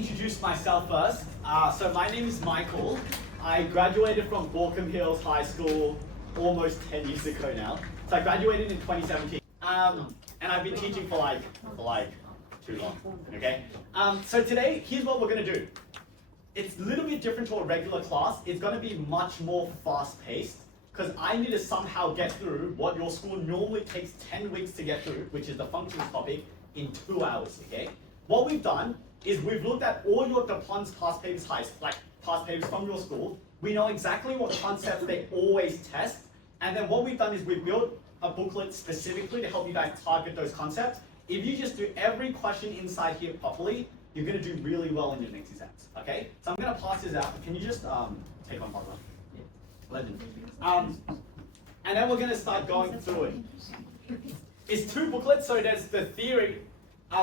introduce myself first. So my name is Michael. I graduated from Baulkham Hills High School almost 10 years ago now. So I graduated in 2017. And I've been teaching for like too long, okay? So today, here's what we're gonna do. It's a little bit different to a regular class. It's gonna be much more fast-paced because I need to somehow get through what your school normally takes 10 weeks to get through, which is the functions topic, in 2 hours, okay? What we've done is we've looked at all your DuPont's past papers, like past papers from your school. We know exactly what concepts they always test. And then what we've done is we've built a booklet specifically to help you guys target those concepts. If you just do every question inside here properly, you're gonna do really well in your next exams, okay? So I'm gonna pass this out. Can you just take on Barbara? Yeah. Legend. And then we're gonna start going through it. It's 2 booklets, so there's the theory,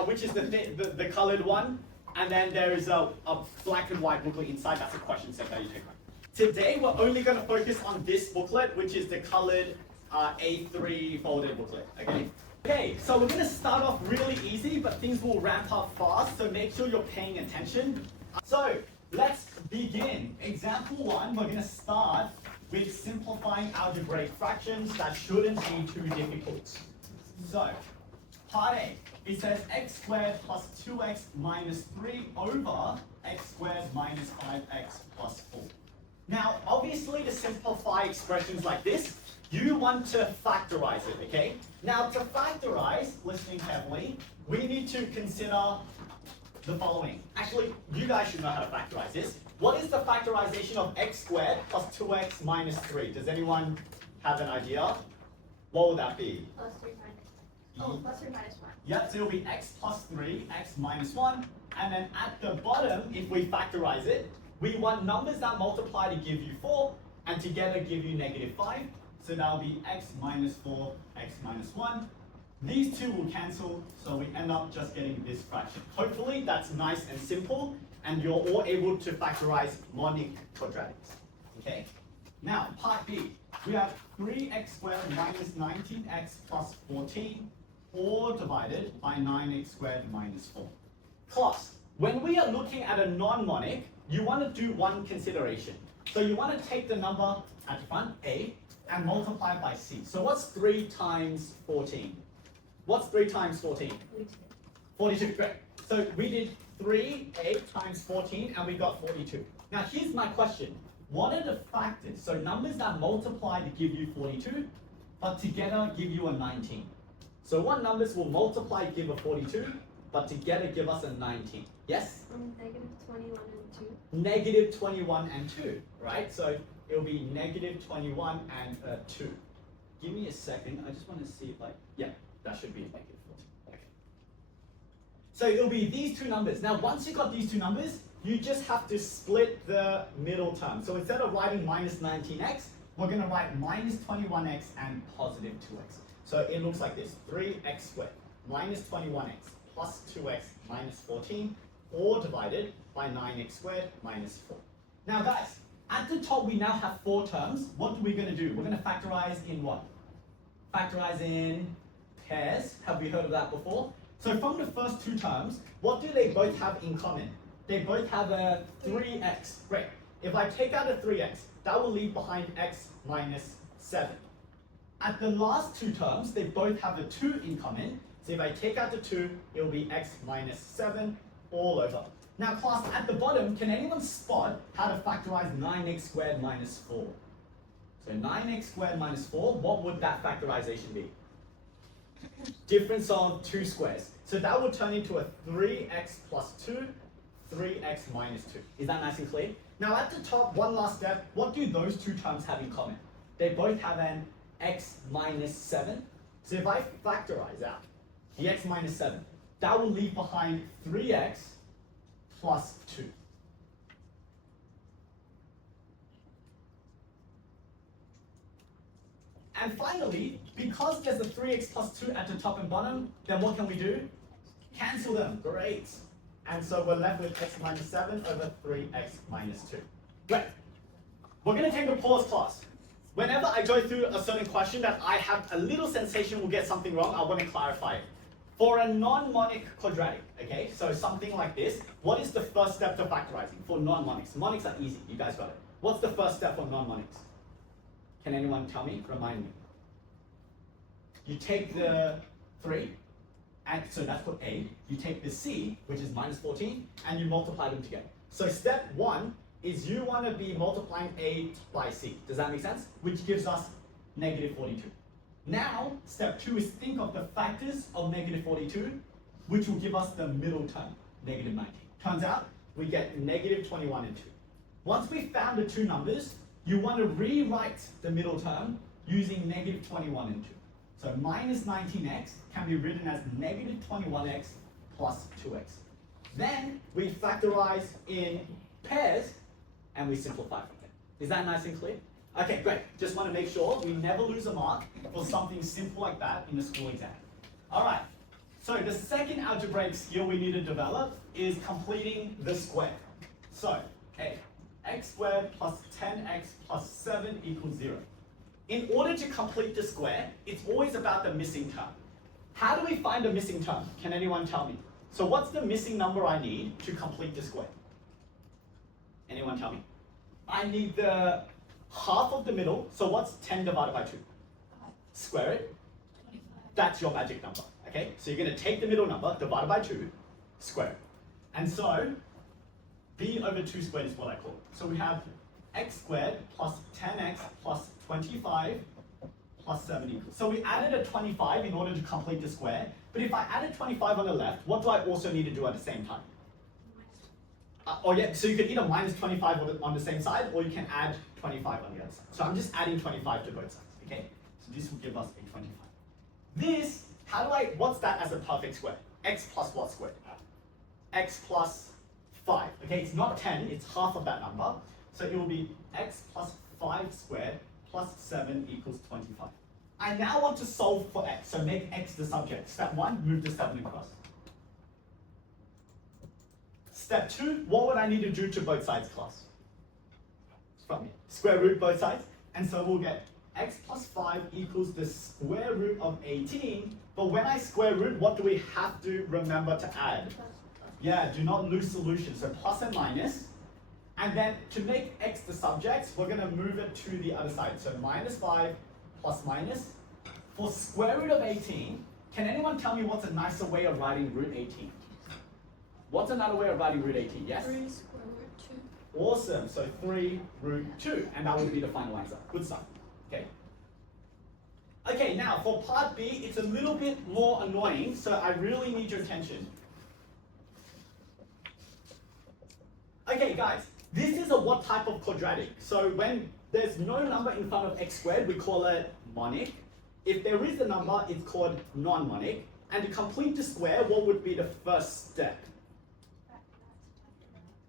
which is the colored one, and then there is a black and white booklet inside. That's a question set that you take home. Today, we're only going to focus on this booklet, which is the colored A3 folded booklet, okay? Okay, so we're going to start off really easy, but things will ramp up fast, so make sure you're paying attention. So, let's begin. Example 1, we're going to start with simplifying algebraic fractions. That shouldn't be too difficult. So, part A, it says x squared plus 2x minus 3 over x squared minus 5x plus 4. Now, obviously, to simplify expressions like this, you want to factorize it, okay? Now, to factorize, listening carefully, we need to consider the following. Actually, you guys should know how to factorize this. What is the factorization of x squared plus 2x minus 3? Does anyone have an idea? What would that be? Plus 3 minus, plus 3 minus 1. Yep, so it'll be x plus 3, x minus 1. And then at the bottom, if we factorize it, we want numbers that multiply to give you 4, and together give you negative 5. So that'll be x minus 4, x minus 1. These two will cancel, so we end up just getting this fraction. Hopefully that's nice and simple, and you're all able to factorize monic quadratics. Okay? Now, part B. We have 3x squared minus 19x plus 14, all divided by 9x squared minus 4. Class, when we are looking at a non-monic, you want to do one consideration. So you want to take the number at the front, A, and multiply it by C. So what's 3 times 14? What's 3 times 14? 42, great. So we did 3A times 14, and we got 42. Now here's my question. What are the factors? So numbers that multiply to give you 42, but together give you a 19. So what numbers will multiply to give a 42, but together give us a 19? Yes? Negative 21 and 2. Negative 21 and 2, right? So it'll be negative 21 and 2. Give me a second. I just want to see if yeah, that should be negative 14. Okay. So it'll be these two numbers. Now, once you got these two numbers, you just have to split the middle term. So instead of writing minus 19x, we're going to write minus 21x and positive 2x. So it looks like this, 3x squared minus 21x plus 2x minus 14, all divided by 9x squared minus 4. Now guys, at the top we now have 4 terms. What are we going to do? We're going to factorize in what? Factorize in pairs. Have we heard of that before? So from the first 2 terms, what do they both have in common? They both have a 3x. Great. If I take out a 3x, that will leave behind x minus 7. At the last 2 terms, they both have a 2 in common. So if I take out the 2, it will be x minus 7 all over. Now class, at the bottom, can anyone spot how to factorize 9x squared minus 4? So 9x squared minus 4, what would that factorization be? Difference of 2 squares. So that would turn into a 3x plus 2, 3x minus 2. Is that nice and clear? Now at the top, one last step, what do those 2 terms have in common? They both have an x minus 7. So if I factorize out the x minus 7, that will leave behind 3x plus 2. And finally, because there's a 3x plus 2 at the top and bottom, then what can we do? Cancel them. Great. And so we're left with x minus 7 over 3x minus 2. Great. We're going to take a pause class. Whenever I go through a certain question that I have a little sensation will get something wrong, I want to clarify it. For a non-monic quadratic, okay, so something like this, what is the first step to factorizing for non-monics? Monics are easy, you guys got it. What's the first step for non-monics? Can anyone tell me? Remind me. You take the 3, and so that's for A. You take the C, which is minus 14, and you multiply them together. So step 1 is you want to be multiplying A by C. Does that make sense? Which gives us negative 42. Now, step 2 is think of the factors of negative 42, which will give us the middle term, negative 19. Turns out, we get negative 21 and 2. Once we found the two numbers, you want to rewrite the middle term using negative 21 and 2. So minus 19x can be written as negative 21x plus 2x. Then we factorize in pairs and we simplify from there. Is that nice and clear? Okay, great. Just want to make sure we never lose a mark for something simple like that in the school exam. All right. So the second algebraic skill we need to develop is completing the square. So, x squared plus 10x plus 7 equals 0. In order to complete the square, it's always about the missing term. How do we find a missing term? Can anyone tell me? So what's the missing number I need to complete the square? Anyone tell me? I need the half of the middle. So what's 10 divided by 2? Square it. 25. That's your magic number. Okay? So you're going to take the middle number, divided by 2, square it. And so b over 2 squared is what I call it. So we have x squared plus 10x plus 25 plus 7 equals. So we added a 25 in order to complete the square. But if I added 25 on the left, what do I also need to do at the same time? So you can either minus 25 on the same side, or you can add 25 on the other side. So I'm just adding 25 to both sides, okay? So this will give us a 25. This, what's that as a perfect square? X plus what squared? X plus 5, okay? It's not 10, it's half of that number. So it will be x plus 5 squared plus 7 equals 25. I now want to solve for x, so make x the subject. Step 1, move the 7 across. Step 2, what would I need to do to both sides, class? From here. Square root both sides, and so we'll get x plus 5 equals the square root of 18, but when I square root, what do we have to remember to add? Yeah, do not lose solution, so plus and minus. And then to make x the subject, we're going to move it to the other side. So minus 5 plus minus. For square root of 18, can anyone tell me what's a nicer way of writing root 18? What's another way of writing root 18? Yes? 3 square root 2. Awesome. So 3 root 2. And that would be the final answer. Good stuff. Okay. Okay, now for part B, it's a little bit more annoying, so I really need your attention. Okay, guys. This is a what type of quadratic? So when there's no number in front of x squared, we call it monic. If there is a number, it's called non-monic. And to complete the square, what would be the first step?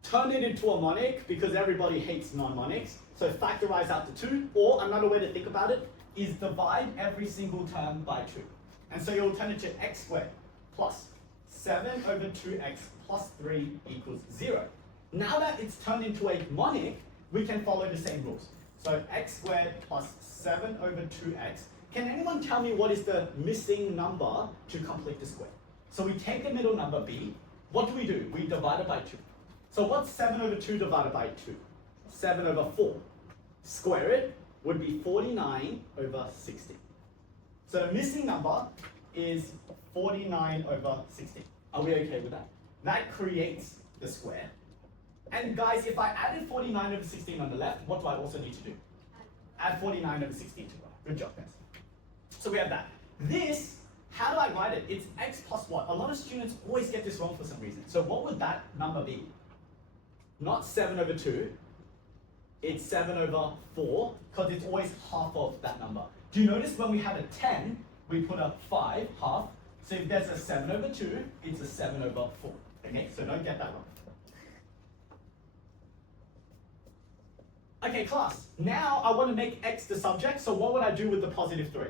Turn it into a monic, because everybody hates non-monics. So factorize out the 2, or another way to think about it is divide every single term by 2. And so you'll turn it to x squared plus 7 over 2x plus 3 equals 0. Now that it's turned into a monic, we can follow the same rules. So x squared plus 7 over 2x. Can anyone tell me what is the missing number to complete the square? So we take the middle number b. What do? We divide it by 2. So what's 7 over 2 divided by 2? 7 over 4. Square it would be 49 over 60. So the missing number is 49 over 60. Are we okay with that? That creates the square. And guys, if I added 49 over 16 on the left, what do I also need to do? Add 49 over 16 to the right. Good job, guys. So we have that. This, how do I write it? It's x plus what? A lot of students always get this wrong for some reason. So what would that number be? Not 7 over 2. It's 7 over 4, because it's always half of that number. Do you notice when we had a 10, we put a 5, half. So if there's a 7 over 2, it's a 7 over 4. Okay, so don't get that wrong. Okay, class. Now I want to make x the subject, so what would I do with the positive 3?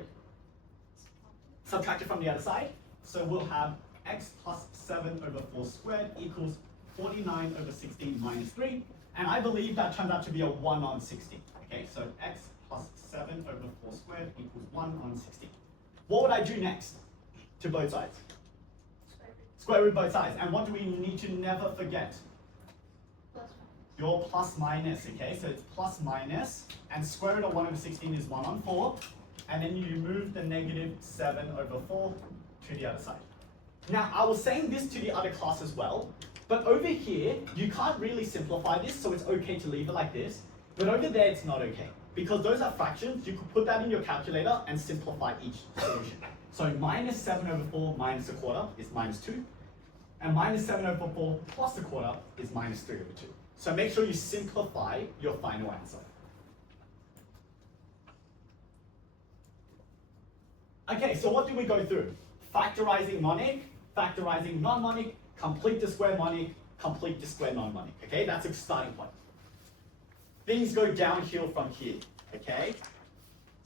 Subtract it from the other side. So we'll have x plus 7 over 4 squared equals 49 over 16 minus 3. And I believe that turned out to be a 1 on 16. Okay, so x plus 7 over 4 squared equals 1 on 16. What would I do next to both sides? Square root both sides. And what do we need to never forget? Plus Your plus minus, okay? So it's plus minus, and square root of 1 over 16 is 1 on 4. And then you move the negative 7 over 4 to the other side. Now, I was saying this to the other class as well, but over here, you can't really simplify this, so it's okay to leave it like this. But over there, it's not okay. Because those are fractions, you could put that in your calculator and simplify each solution. So minus 7 over 4 minus a quarter is minus 2. And minus 7 over 4 plus a quarter is minus 3 over 2. So make sure you simplify your final answer. Okay, so what did we go through? Factorizing monic, factorizing non-monic, complete the square monic, complete the square non-monic. Okay, that's a starting point. Things go downhill from here, okay?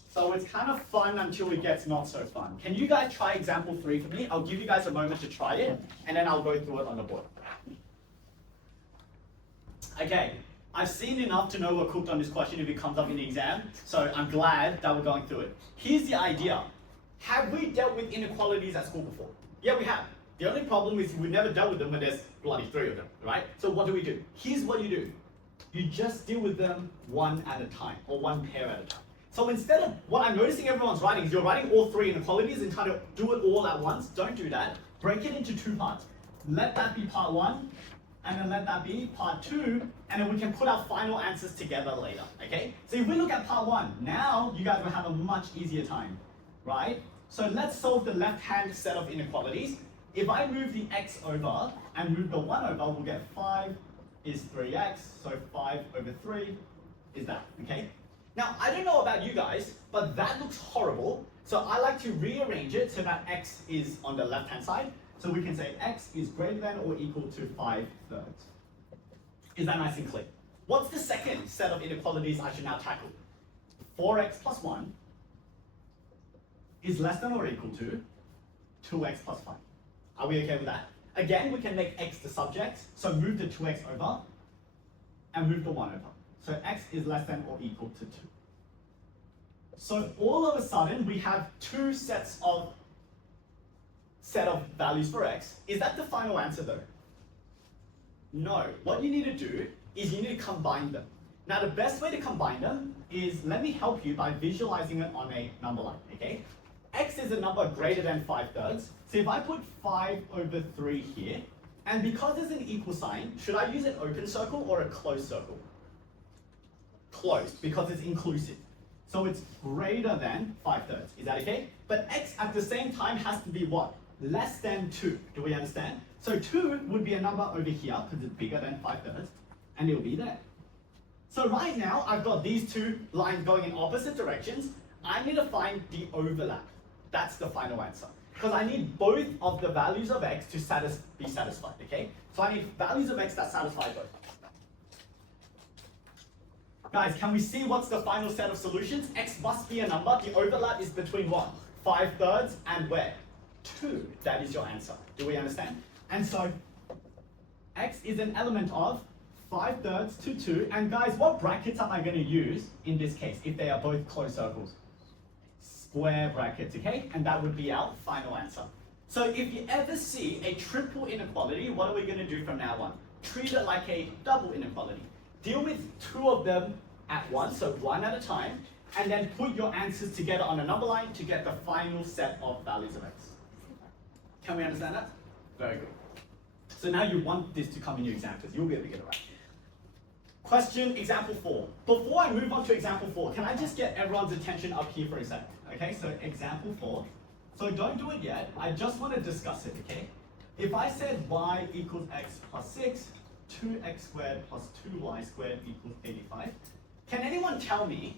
So it's kind of fun until it gets not so fun. Can you guys try example 3 for me? I'll give you guys a moment to try it, and then I'll go through it on the board. Okay, I've seen enough to know we're cooked on this question if it comes up in the exam, so I'm glad that we're going through it. Here's the idea. Have we dealt with inequalities at school before? Yeah, we have. The only problem is we never dealt with them, but there's bloody 3 of them, right? So what do? Here's what you do. You just deal with them one at a time, or one pair at a time. So instead of, what I'm noticing everyone's writing is you're writing all 3 inequalities and trying to do it all at once. Don't do that. Break it into 2 parts. Let that be part 1, and then let that be part 2, and then we can put our final answers together later, okay? So if we look at part 1, now you guys will have a much easier time, right? So let's solve the left-hand set of inequalities. If I move the x over and move the 1 over, we'll get 5 is 3x, so 5 over 3 is that, okay? Now, I don't know about you guys, but that looks horrible, so I like to rearrange it so that x is on the left-hand side. So we can say x is greater than or equal to 5/3. Is that nice and clear? What's the second set of inequalities I should now tackle? 4x plus 1 is less than or equal to 2x plus 5. Are we okay with that? Again, we can make x the subject, so move the 2x over and move the 1 over. So x is less than or equal to 2. So all of a sudden, we have 2 sets of values for x. Is that the final answer though? No. What you need to do is you need to combine them. Now the best way to combine them is, let me help you by visualizing it on a number line, okay? X is a number greater than 5/3. So if I put 5 over 3 here, and because there's an equal sign, should I use an open circle or a closed circle? Closed, because it's inclusive. So it's greater than 5/3. Is that okay? But x at the same time has to be what? Less than 2. Do we understand? So 2 would be a number over here, because it's bigger than 5/3, and it'll be there. So right now, I've got these 2 lines going in opposite directions. I need to find the overlap. That's the final answer. Because I need both of the values of x to be satisfied, okay? So I need values of x that satisfy both. Guys, can we see what's the final set of solutions? X must be a number. The overlap is between what? 5/3 and where? 2. That is your answer. Do we understand? And so, x is an element of 5/3 to 2. And guys, what brackets am I going to use in this case if they are both closed circles? Square brackets, okay? And that would be our final answer. So if you ever see a triple inequality, what are we going to do from now on? Treat it like a double inequality. Deal with 2 of them at once, so 1 at a time, and then put your answers together on a number line to get the final set of values of x. Can we understand that? Very good. So now you want this to come in your exam because you'll be able to get it right. Question, example 4. Before I move on to example 4, can I just get everyone's attention up here for a second? Okay, so example 4. So don't do it yet. I just want to discuss it, okay? If I said y equals x plus 6, 2x squared plus 2y squared equals 85, can anyone tell me,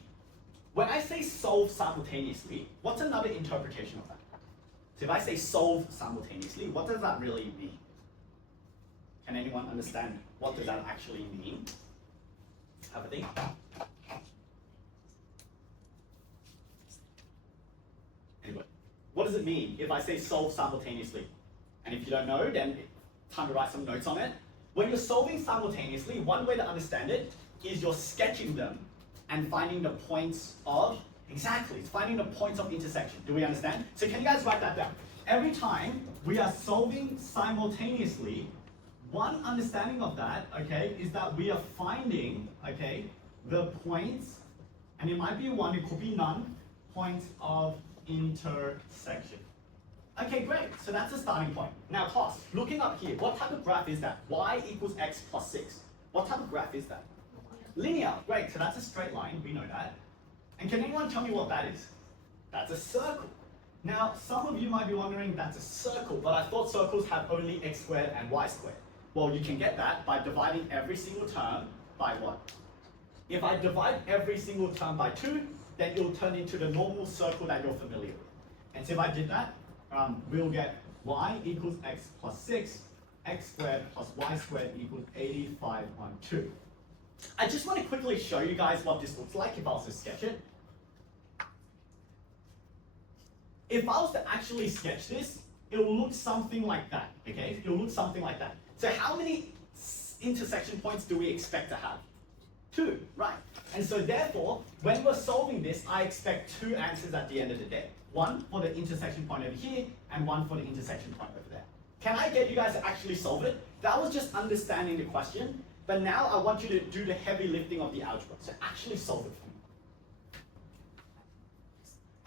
when I say solve simultaneously, what's another interpretation of that? So if I say solve simultaneously, what does that really mean? Can anyone understand what does that actually mean? Have a think. Anyway, what does it mean if I say solve simultaneously? And if you don't know, then time to write some notes on it. When you're solving simultaneously, one way to understand it is you're sketching them and finding the points of, exactly, it's finding the points of intersection. Do we understand? So can you guys write that down? every time we are solving simultaneously, one understanding of that, okay, is that we are finding, okay, the points, and it might be one, it could be none, points of intersection. Okay, great. So that's a starting point. Now, class, looking up here, what type of graph is that? Y equals x plus 6. What type of graph is that? Linear. Great. So that's a straight line. We know that. And can anyone tell me what that is? That's a circle. Now, some of you might be wondering, that's a circle, but I thought circles have only x squared and y squared. Well, you can get that by dividing every single term by what? If I divide every single term by 2, then it will turn into the normal circle that you're familiar with. And so if I did that, we'll get y equals x plus 6, x squared plus y squared equals 85 on 2. I just want to quickly show you guys what this looks like if I was to sketch it. If I was to actually sketch this, it will look something like that, okay? It will look something like that. So how many intersection points do we expect to have? 2, right? And so therefore, when we're solving this, I expect 2 answers at the end of the day. One for the intersection point over here, and one for the intersection point over there. Can I get you guys to actually solve it? That was just understanding the question, but now I want you to do the heavy lifting of the algebra. So actually solve it for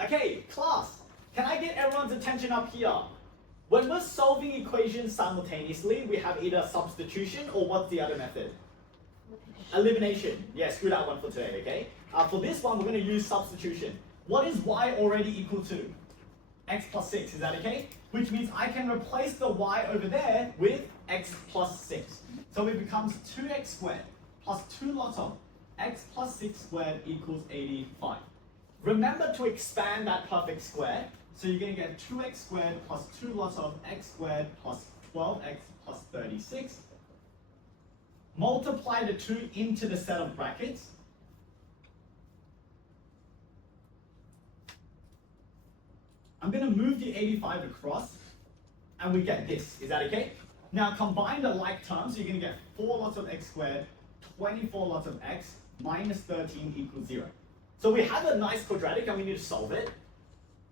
me. Okay, class, can I get everyone's attention up here? When we're solving equations simultaneously, we have either substitution or what's the other method? Elimination. Yeah, screw that one for today, okay? For this one, we're going to use substitution. What is y already equal to? X plus 6, is that okay? Which means I can replace the y over there with x plus 6. So it becomes 2x squared plus 2 lots of x plus 6 squared equals 85. Remember to expand that perfect square. So you're going to get 2x squared plus 2 lots of x squared plus 12x plus 36. Multiply the 2 into the set of brackets. I'm going to move the 85 across, and we get this. Is that okay? Now combine the like terms, so you're going to get 4 lots of x squared, 24 lots of x, minus 13 equals 0. So we have a nice quadratic, and we need to solve it.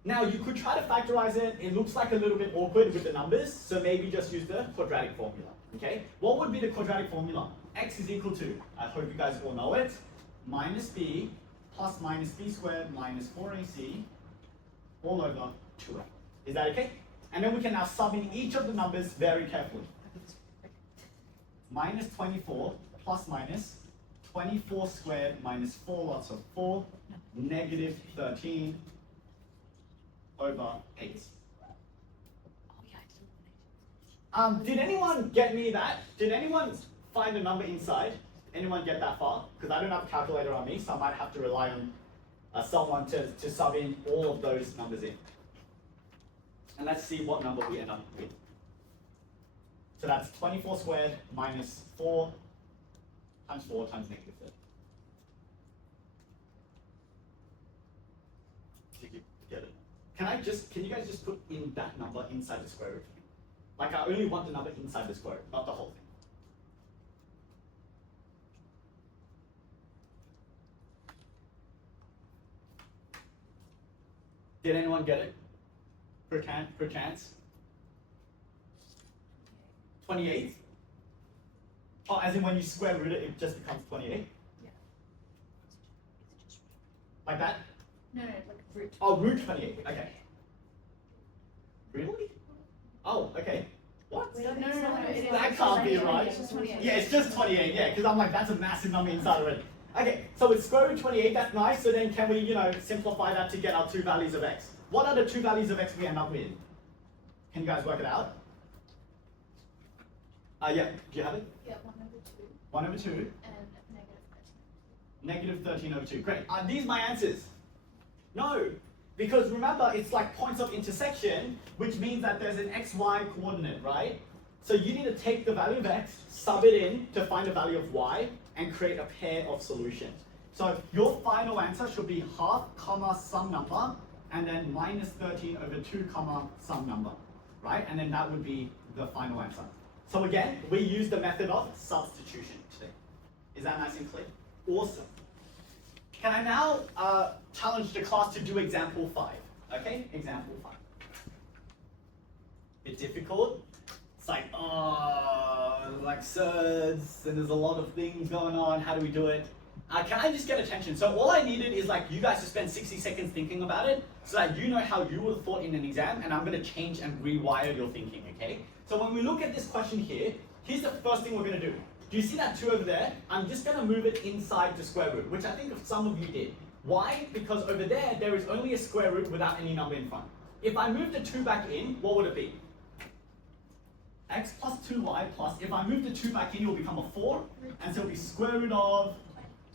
Now you could try to factorize it. It looks like a little bit awkward with the numbers, so maybe just use the quadratic formula. Okay? What would be the quadratic formula? X is equal to, I hope you guys all know it, minus b plus minus b squared minus 4ac all over 2a. Is that okay? And then we can now sub in each of the numbers very carefully. Minus 24 plus minus 24 squared minus 4 lots of 4, negative 13 over 8. Did anyone get me that? Did anyone find the number inside? Anyone get that far? Because I don't have a calculator on me, so I might have to rely on someone to sub in all of those numbers in. And let's see what number we end up with. So that's 24 squared minus 4 times 4 times negative 30. Did you get it? Can you guys just put in that number inside the square root? Like I only want the number inside the square root, not the whole thing. Did anyone get it? Per chance? 28? Oh, as in when you square root it, it just becomes 28? Yeah. Like that? No, like root. Oh, root 28, okay. Really? Oh, okay. What? No, it is. That can't be right. It's just 28. Yeah, it's just 28, yeah, because I'm like, that's a massive number inside already. Okay, so it's square root 28, that's nice, so then can we, simplify that to get our 2 values of x? What are the 2 values of x we end up with? Can you guys work it out? Yeah, do you have it? Yeah, 1 over 2. 1 over 2. And negative 13. Negative 13 over 2. Great. Are these my answers? No. Because remember, it's like points of intersection, which means that there's an xy coordinate, right? So you need to take the value of x, sub it in to find the value of y, and create a pair of solutions. So your final answer should be half, comma, some number, and then minus 13 over 2, comma, some number, right? And then that would be the final answer. So again, we use the method of substitution today. Is that nice and clear? Awesome. Can I now challenge the class to do example 5? Okay, example 5. bit difficult. It's like, oh, like surds, and there's a lot of things going on. How do we do it? Can I just get attention? So all I needed is like you guys to spend 60 seconds thinking about it so that you know how you would have thought in an exam, and I'm going to change and rewire your thinking, okay? So when we look at this question here, here's the first thing we're going to do. Do you see that 2 over there? I'm just going to move it inside the square root, which I think some of you did. Why? Because over there is only a square root without any number in front. If I move the 2 back in, what would it be? X plus 2y plus, if I move the 2 back in, it will become a 4, and so it'll be square root of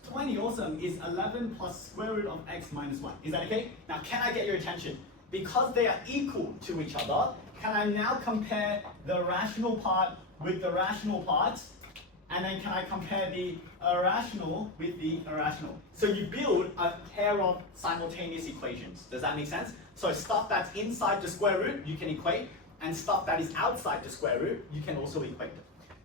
20, awesome, is 11 plus square root of x minus 1. Is that okay? Now, can I get your attention? Because they are equal to each other, can I now compare the rational part with the rational part? And then can I compare the irrational with the irrational? So you build a pair of simultaneous equations. Does that make sense? So stuff that's inside the square root, you can equate, and stuff that is outside the square root, you can also equate.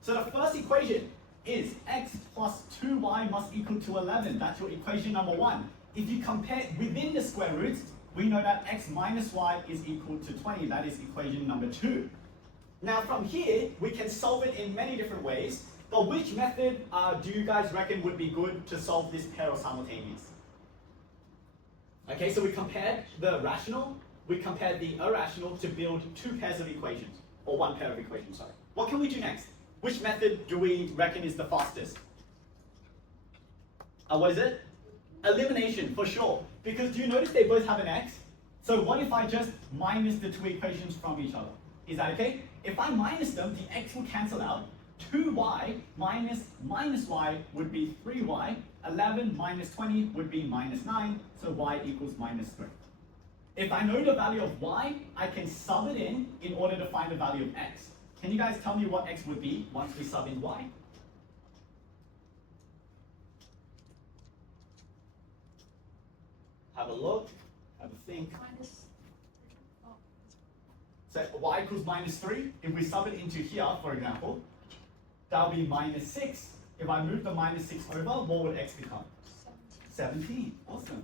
So the first equation is x plus 2y must equal to 11. That's your equation number 1. If you compare within the square roots, we know that x minus y is equal to 20. That is equation number 2. Now from here, we can solve it in many different ways, but which method do you guys reckon would be good to solve this pair of simultaneous? Okay, so we compared the rational, we compared the irrational to build 2 pairs of equations, or 1 pair of equations, sorry. What can we do next? Which method do we reckon is the fastest? What is it? Elimination, for sure. Because do you notice they both have an x? So what if I just minus the 2 equations from each other? Is that okay? If I minus them, the x will cancel out. 2y minus y would be 3y. 11 minus 20 would be minus 9. So y equals minus 3. If I know the value of y, I can sub it in order to find the value of x. Can you guys tell me what x would be once we sub in y? Have a look, have a think. So y equals minus 3. If we sub it into here, for example, that'll be minus 6. If I move the minus 6 over, what would x become? 17. Awesome.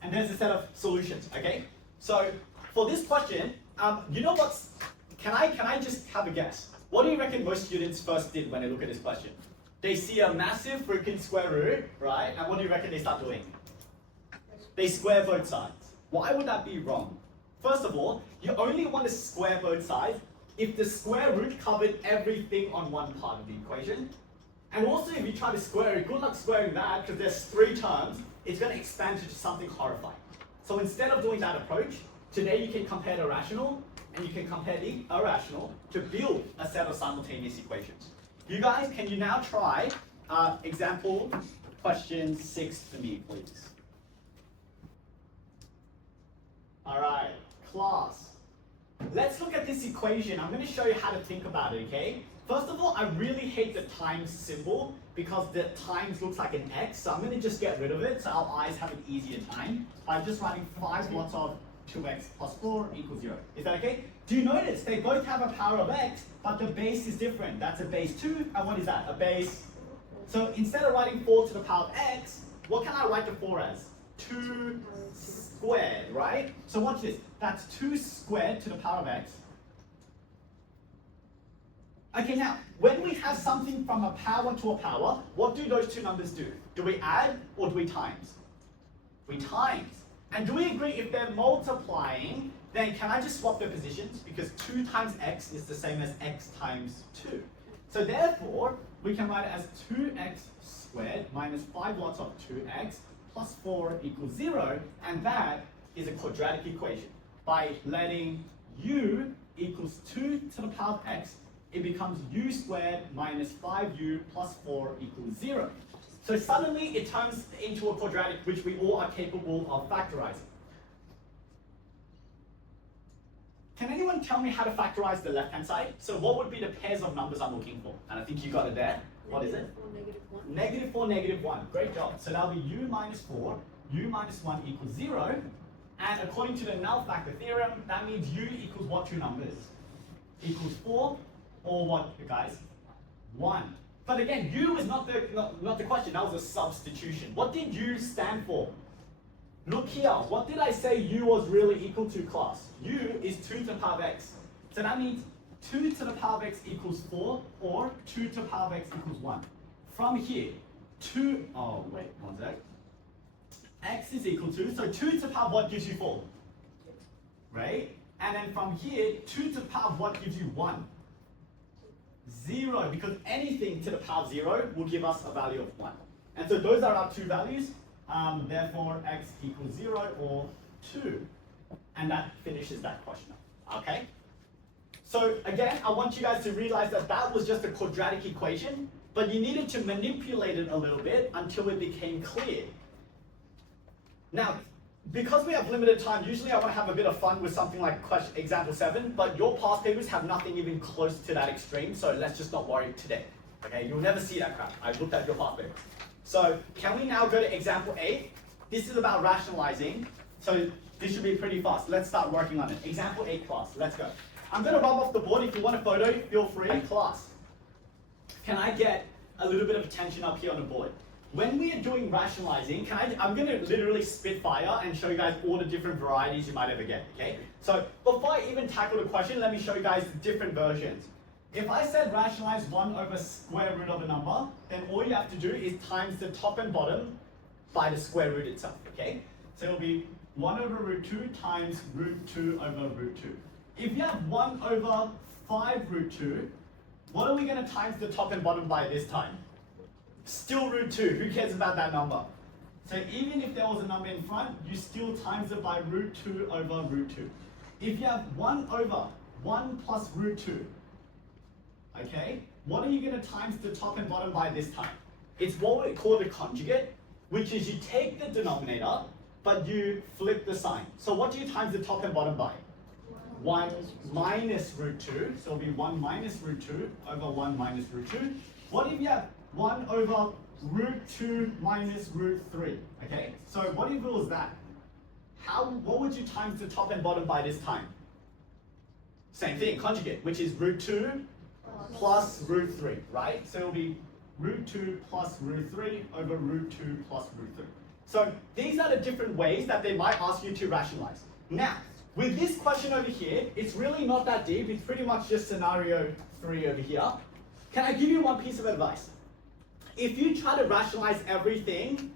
And there's a set of solutions, okay? So for this question, you know what's, can I just have a guess? What do you reckon most students first did when they look at this question? They see a massive freaking square root, right? And what do you reckon they start doing? They square both sides. Why would that be wrong? First of all, you only want to square both sides if the square root covered everything on one part of the equation. And also if you try to square it, good luck squaring that, because there's 3 terms, it's going to expand to something horrifying. So instead of doing that approach, today you can compare the rational and you can compare the irrational to build a set of simultaneous equations. You guys, can you now try example question 6 for me, please? All right, class. Let's look at this equation. I'm going to show you how to think about it, okay? First of all, I really hate the times symbol because the times looks like an x, so I'm going to just get rid of it so our eyes have an easier time by just writing 5 lots of 2x plus 4 equals 0. Is that okay? Do you notice they both have a power of x, but the base is different. That's a base 2, and what is that? A base. So instead of writing 4 to the power of x, what can I write the 4 as? 2 squared, right? So watch this. That's 2 squared to the power of x. Okay, now, when we have something from a power to a power, what do those 2 numbers do? Do we add or do we times? We times. And do we agree if they're multiplying, then can I just swap their positions? Because 2 times x is the same as x times 2. So therefore, we can write it as 2x squared minus 5 lots of 2x plus 4 equals 0, and that is a quadratic equation. By letting u equals 2 to the power of x, it becomes u squared minus 5u plus 4 equals 0. So suddenly it turns into a quadratic which we all are capable of factorizing. Can anyone tell me how to factorize the left-hand side? So what would be the pairs of numbers I'm looking for? And I think you got it there. What is it? Negative 4, negative 1. Great job. So that'll be u minus 4, u minus 1 equals 0. And according to the null factor theorem, that means u equals what 2 numbers? Equals 4 or what, guys? 1. But again, u is not the question. That was a substitution. What did u stand for? Look here. What did I say u was really equal to, class? U is 2 to the power of x. So that means 2 to the power of x equals 4 or 2 to the power of x equals 1. From here, 2, oh wait, one sec. X is equal to, so 2 to the power of what gives you 4? Right? And then from here, 2 to the power of what gives you 1? 0, because anything to the power of 0 will give us a value of 1. And so those are our two values, therefore x equals 0 or 2. And that finishes that question, okay? So again, I want you guys to realize that that was just a quadratic equation, but you needed to manipulate it a little bit until it became clear. Now, because we have limited time, usually I want to have a bit of fun with something like example 7, but your past papers have nothing even close to that extreme, so let's just not worry today. Okay, you'll never see that crap. I looked at your past papers. So can we now go to example 8? This is about rationalizing, so this should be pretty fast. Let's start working on it. Example 8 class, let's go. I'm going to rub off the board. If you want a photo, feel free. Class, can I get a little bit of attention up here on the board? When we are doing rationalizing, I'm going to literally spit fire and show you guys all the different varieties you might ever get, okay? So before I even tackle the question, let me show you guys the different versions. If I said rationalize 1 over square root of a number, then all you have to do is times the top and bottom by the square root itself, okay? So it'll be 1 over root 2 times root 2 over root 2. If you have 1 over 5 root 2, what are we going to times the top and bottom by this time? Still root 2. Who cares about that number? So even if there was a number in front, you still times it by root 2 over root 2. If you have 1 over 1 plus root 2, okay, what are you going to times the top and bottom by this time? It's what we call the conjugate, which is you take the denominator, but you flip the sign. So what do you times the top and bottom by? 1 minus root 2, so it'll be 1 minus root 2 over 1 minus root 2. What if you have 1 over root 2 minus root 3, okay? So what if it was that? What would you times the top and bottom by this time? Same thing, conjugate, which is root 2 plus root 3, right? So it'll be root 2 plus root 3 over root 2 plus root 3. So these are the different ways that they might ask you to rationalize. Now, with this question over here, it's really not that deep. It's pretty much just scenario 3 over here. Can I give you one piece of advice? If you try to rationalize everything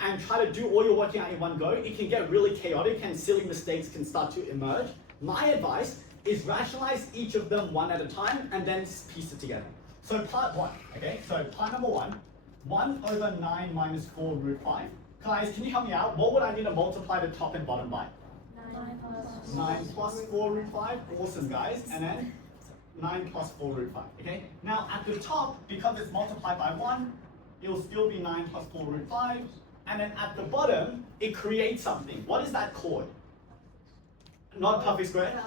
and try to do all your working out in one go, it can get really chaotic and silly mistakes can start to emerge. My advice is rationalize each of them one at a time and then piece it together. So part 1, okay? So part number 1, 1 over 9 minus 4 root 5. Guys, can you help me out? What would I need to multiply the top and bottom by? 9 plus 4 root 5. Awesome, guys. And then 9 plus 4 root 5, okay? Now at the top, because it's multiplied by 1, it'll still be 9 plus 4 root 5. And then at the bottom, it creates something. What is that called? Not perfect square,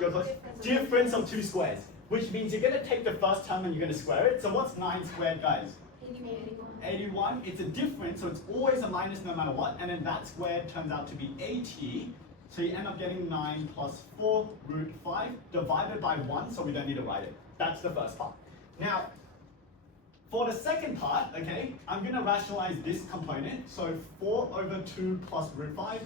difference of 2 squares. Which means you're gonna take the first term and you're gonna square it. So what's 9 squared, guys? 81. It's a difference, so it's always a minus no matter what. And then that squared turns out to be 80. So you end up getting 9 plus 4 root 5 divided by 1, so we don't need to write it. That's the first part. Now, for the second part, okay, I'm going to rationalize this component. So 4 over 2 plus root 5.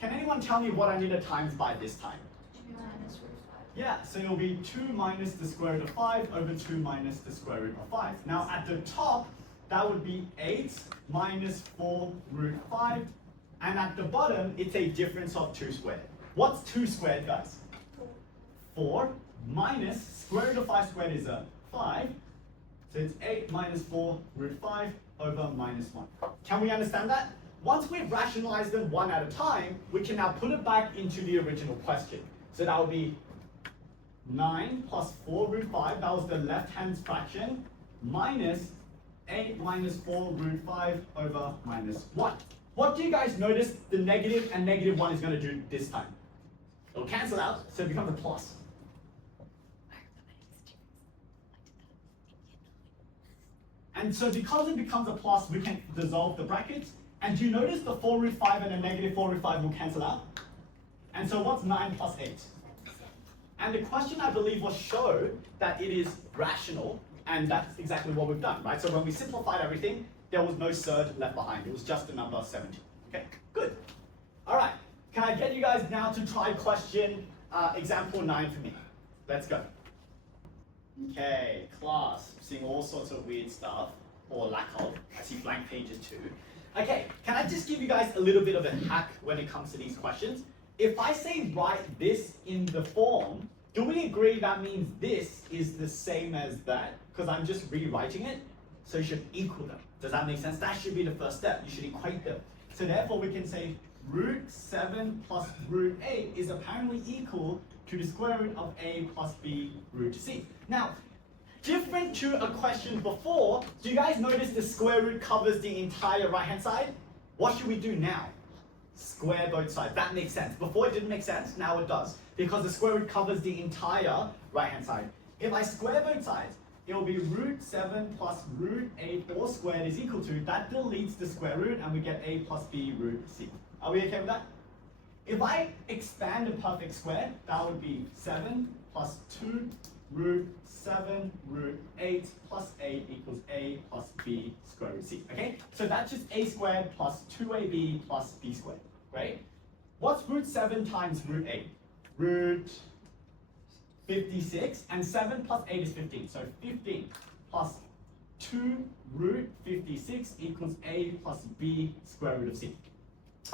Can anyone tell me what I need to times by this time? 2 minus root 5. Yeah, so it'll be 2 minus the square root of 5 over 2 minus the square root of 5. Now at the top, that would be 8 minus 4 root 5. And at the bottom, it's a difference of 2 squared. What's 2 squared, guys? 4 minus square root of 5 squared is a 5. So it's 8 minus 4 root 5 over minus 1. Can we understand that? Once we've rationalized them one at a time, we can now put it back into the original question. So that would be 9 plus 4 root 5, that was the left-hand fraction, minus 8 minus 4 root 5 over minus 1. What do you guys notice the negative and negative 1 is going to do this time? It'll cancel out, so it becomes a plus. And so because it becomes a plus, we can dissolve the brackets. And do you notice the 4 root 5 and a negative 4 root 5 will cancel out? And so what's 9 plus 8? And the question, I believe, was show that it is rational, and that's exactly what we've done, right? So when we simplified everything, there was no surd left behind. It was just the number 70. Okay, good. All right, can I get you guys now to try question example 9 for me? Let's go. Okay, class, seeing all sorts of weird stuff, or lack of. I see blank pages too. Okay, can I just give you guys a little bit of a hack when it comes to these questions? If I say write this in the form, do we agree that means this is the same as that? Because I'm just rewriting it, so you should equal them. Does that make sense? That should be the first step. You should equate them. So therefore we can say root 7 plus root 8 is apparently equal to the square root of a plus b root c. Now, different to a question before, do you guys notice the square root covers the entire right-hand side? What should we do now? Square both sides. That makes sense. Before it didn't make sense, now it does. Because the square root covers the entire right-hand side. If I square both sides, it will be root 7 plus root 8 all squared is equal to, that deletes the square root and we get a plus b root c. Are we okay with that? If I expand a perfect square, that would be 7 plus 2 root 7 root 8 plus 8 equals a plus b square root c. Okay? So that's just a squared plus 2ab plus b squared. Right? What's root 7 times root 8? Root 56, and 7 plus 8 is 15. So 15 plus 2 root 56 equals a plus b square root of c.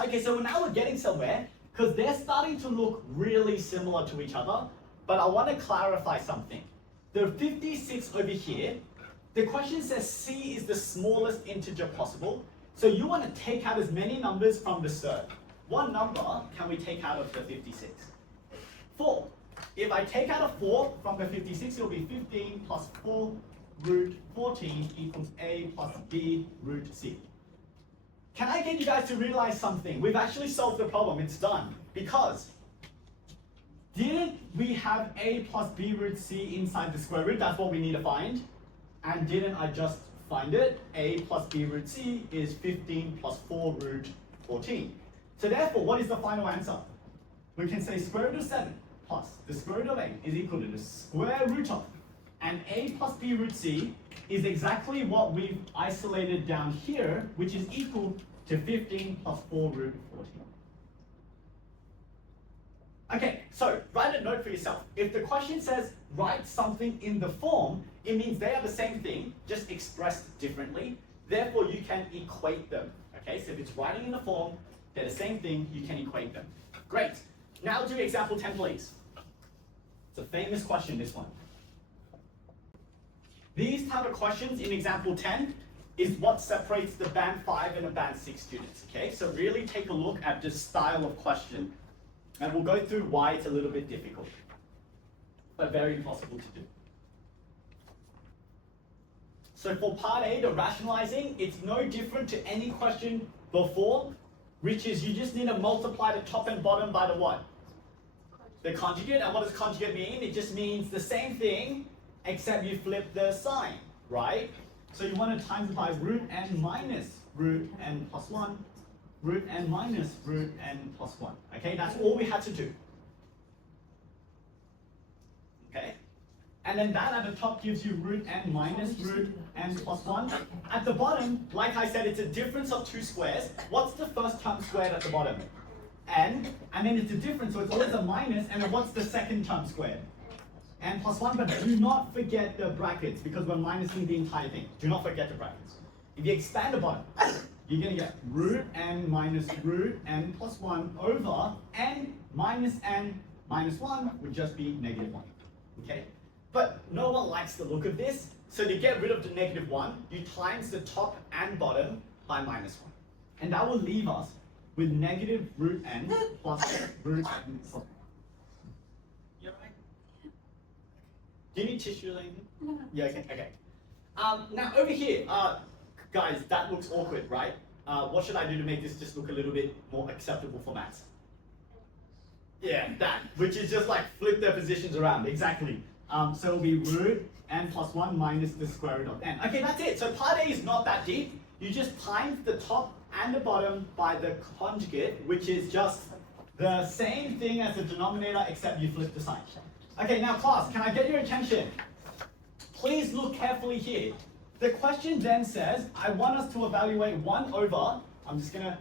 Okay, so now we're getting somewhere because they're starting to look really similar to each other, but I want to clarify something. The 56 over here, the question says c is the smallest integer possible, so you want to take out as many numbers from the third. What number can we take out of the 56? 4. If I take out a 4 from the 56, it will be 15 plus 4 root 14 equals a plus b root c. Can I get you guys to realize something? We've actually solved the problem. It's done. Because didn't we have a plus b root c inside the square root? That's what we need to find. And didn't I just find it? A plus b root c is 15 plus 4 root 14. So therefore, what is the final answer? We can say square root of 7 plus the square root of 8 is equal to the square root of, and a plus b root c is exactly what we've isolated down here, which is equal to 15 plus 4 root 14. Okay, so write a note for yourself. If the question says write something in the form, it means they are the same thing, just expressed differently. Therefore, you can equate them. Okay, so if it's writing in the form, they're the same thing, you can equate them. Great. Now do example 10, please. It's a famous question, this one. These type of questions in example 10 is what separates the band 5 and the band 6 students. Okay, so really take a look at this style of question. And we'll go through why it's a little bit difficult, but very possible to do. So for part A, the rationalizing, it's no different to any question before, which is you just need to multiply the top and bottom by the what? The conjugate. And what does conjugate mean? It just means the same thing, except you flip the sign, right? So you want to times it by root n minus root n plus 1, root n minus root n plus 1. Okay, that's all we had to do. Okay? And then that at the top gives you root n minus root n plus 1. At the bottom, like I said, it's a difference of two squares. What's the first term squared at the bottom? N, and then it's a difference, so it's always a minus, and then what's the second term squared? N plus 1, but do not forget the brackets, because we're minusing the entire thing. Do not forget the brackets. If you expand the bottom, you're going to get root n minus root n plus 1 over n minus 1 would just be negative 1. Okay? But no one likes the look of this, so to get rid of the negative 1, you times the top and bottom by minus 1. And that will leave us with negative root n plus root n plus 1. You alright? Do you need tissue or anything? No. Yeah, okay. Now over here, guys, that looks awkward, right? What should I do to make this just look a little bit more acceptable for maths? Yeah, that, which is just like flip their positions around, exactly. So it'll be root n plus 1 minus the square root of n. Okay, that's it. So part A is not that deep. You just times the top and the bottom by the conjugate, which is just the same thing as the denominator, except you flip the sign. Okay, now class, can I get your attention? Please look carefully here. The question then says, I want us to evaluate 1 over, I'm just going to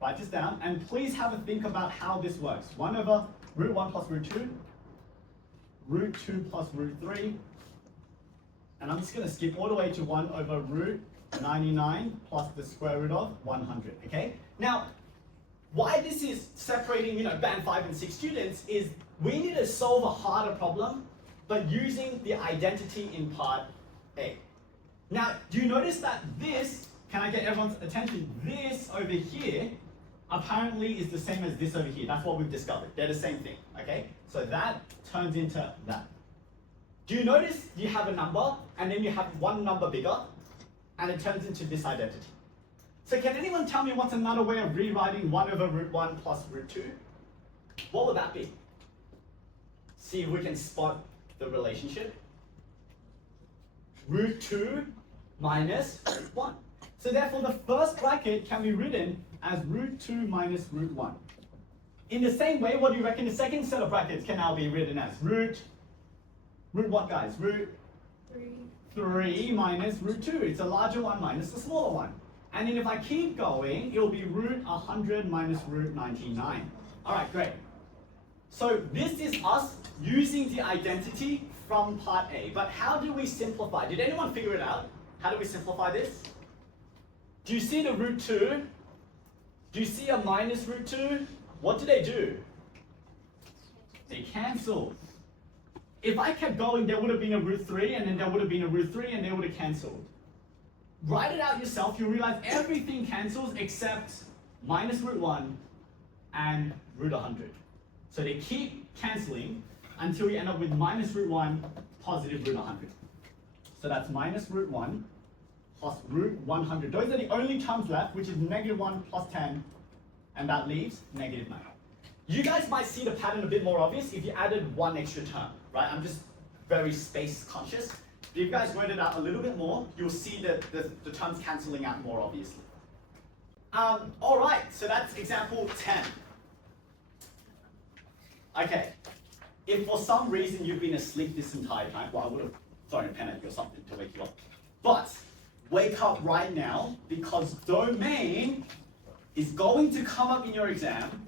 write this down, and please have a think about how this works. 1 over root 1 plus root 2, root 2 plus root 3, And I'm just going to skip all the way to 1 over root 99 plus the square root of 100, okay? Now, why this is separating, band 5 and 6 students is we need to solve a harder problem, but using the identity in part A. Now, do you notice that this, can I get everyone's attention, this over here apparently is the same as this over here. That's what we've discovered. They're the same thing, okay? So that turns into that. Do you notice you have a number, and then you have one number bigger, and it turns into this identity? So can anyone tell me what's another way of rewriting 1 over root 1 plus root 2? What would that be? See if we can spot the relationship. Root 2 minus root 1. So therefore the first bracket can be written as root 2 minus root 1. In the same way, what do you reckon the second set of brackets can now be written as? Root what, guys? Root 3 minus root 2. It's a larger one minus the smaller one. And then if I keep going, it will be root 100 minus root 99. All right, great. So this is us using the identity from part A. But how do we simplify? Did anyone figure it out? How do we simplify this? Do you see the root 2? Do you see a minus root 2? What do? They cancel. If I kept going, there would have been a root 3, and then there would have been a root 3, and they would have cancelled. Write it out yourself, you'll realize everything cancels except minus root 1 and root 100. So they keep cancelling until you end up with minus root 1 positive root 100. So that's minus root 1 plus root 100. Those are the only terms left, which is negative 1 plus 10, and that leaves negative 9. You guys might see the pattern a bit more obvious if you added one extra term, right? I'm just very space conscious. If you guys wrote it out a little bit more, you'll see that the terms cancelling out more obviously. All right, so that's example 10. Okay, if for some reason you've been asleep this entire time, well, I would have thrown a pen at you or something to wake you up. But wake up right now, because domain is going to come up in your exam.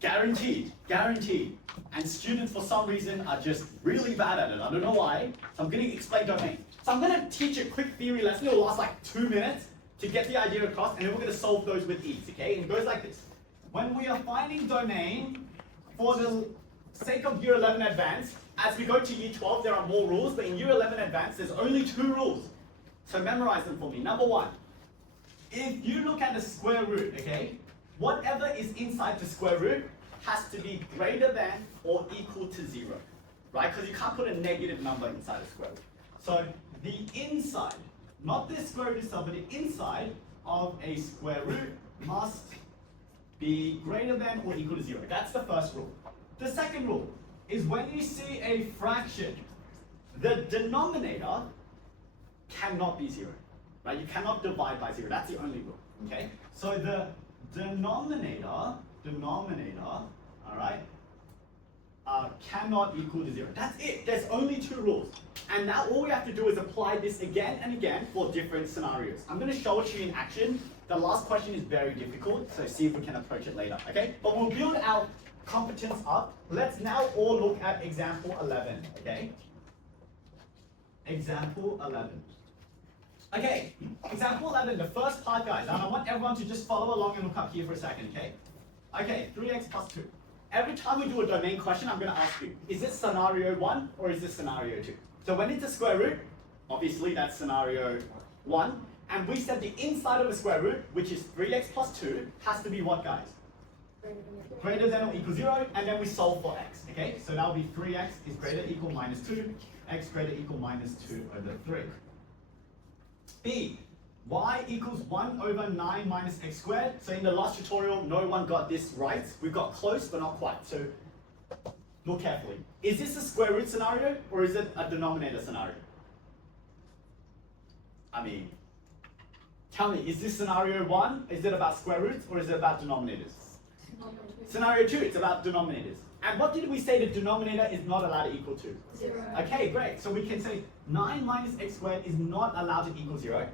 Guaranteed, guaranteed. And students for some reason are just really bad at it. I don't know why. So I'm going to explain domain. So I'm going to teach a quick theory lesson. It will last like 2 minutes to get the idea across, and then we're going to solve those with ease, okay? And it goes like this. When we are finding domain, for the sake of year 11 advanced, as we go to year 12, there are more rules, but in year 11 advanced, there's only 2 rules. So memorize them for me. Number 1, if you look at the square root, okay? Whatever is inside the square root has to be greater than or equal to 0, right? Because you can't put a negative number inside a square root. So the inside, not the square root itself, but the inside of a square root must be greater than or equal to 0. That's the first rule. The second rule is when you see a fraction, the denominator cannot be 0, right? You cannot divide by 0. That's the only rule, okay? So the denominator, all right, cannot equal to 0. That's it. There's only 2 rules. And now all we have to do is apply this again and again for different scenarios. I'm going to show it to you in action. The last question is very difficult, so see if we can approach it later, okay? But we'll build our competence up. Let's now all look at example 11, okay? Example 11. Okay, example 11, the first part, guys, and I want everyone to just follow along and look up here for a second, okay? Okay, 3x plus 2. Every time we do a domain question, I'm going to ask you, is this scenario 1 or is this scenario 2? So when it's a square root, obviously that's scenario 1, and we said the inside of a square root, which is 3x plus 2, has to be what, guys? Greater than or equal 0, and then we solve for x, okay? So that'll be 3x is greater than or equal minus 2, x greater than or equal minus 2 over 3. B, y equals 1 over 9 minus x squared. So in the last tutorial, no one got this right. We got close, but not quite. So look carefully. Is this a square root scenario, or is it a denominator scenario? I mean, tell me, is this scenario 1, is it about square roots, or is it about denominators? Scenario 2, it's about denominators. And what did we say the denominator is not allowed to equal to? 0. Okay, great. So we can say 9 minus x squared is not allowed to equal 0.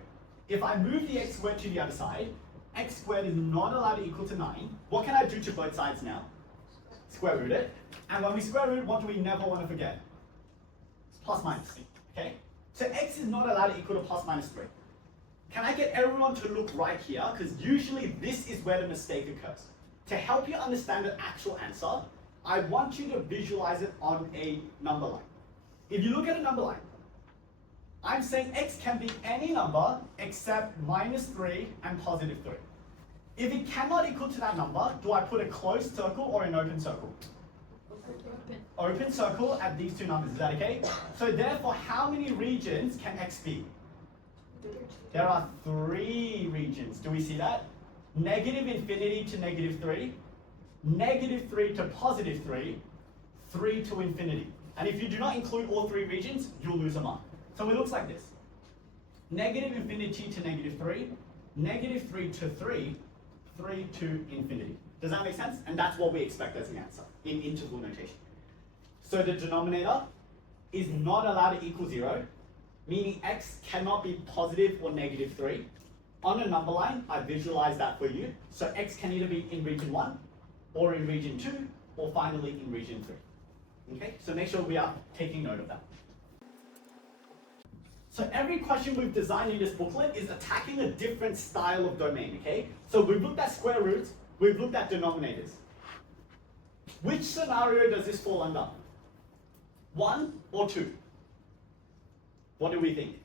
If I move the x squared to the other side, x squared is not allowed to equal to 9. What can I do to both sides now? Square root it. And when we square root, what do we never want to forget? Plus minus. Okay? So x is not allowed to equal to plus minus 3. Can I get everyone to look right here? Because usually this is where the mistake occurs. To help you understand the actual answer, I want you to visualize it on a number line. If you look at a number line, I'm saying x can be any number except minus 3 and positive 3. If it cannot equal to that number, do I put a closed circle or an open circle? Open circle at these two numbers, is that okay? So therefore, how many regions can x be? There are 3 regions. Do we see that? Negative infinity to negative 3, negative 3 to positive 3, 3 to infinity. And if you do not include all 3 regions, you'll lose a mark. So it looks like this. Negative infinity to negative 3, negative 3 to 3, 3 to infinity. Does that make sense? And that's what we expect as the answer in interval notation. So the denominator is not allowed to equal 0, meaning x cannot be positive or negative 3. On a number line, I visualize that for you. So x can either be in region 1, or in region 2, or finally in region 3. Okay, so make sure we are taking note of that. So every question we've designed in this booklet is attacking a different style of domain, okay? So we've looked at square roots, we've looked at denominators. Which scenario does this fall under? 1 or 2? What do we think?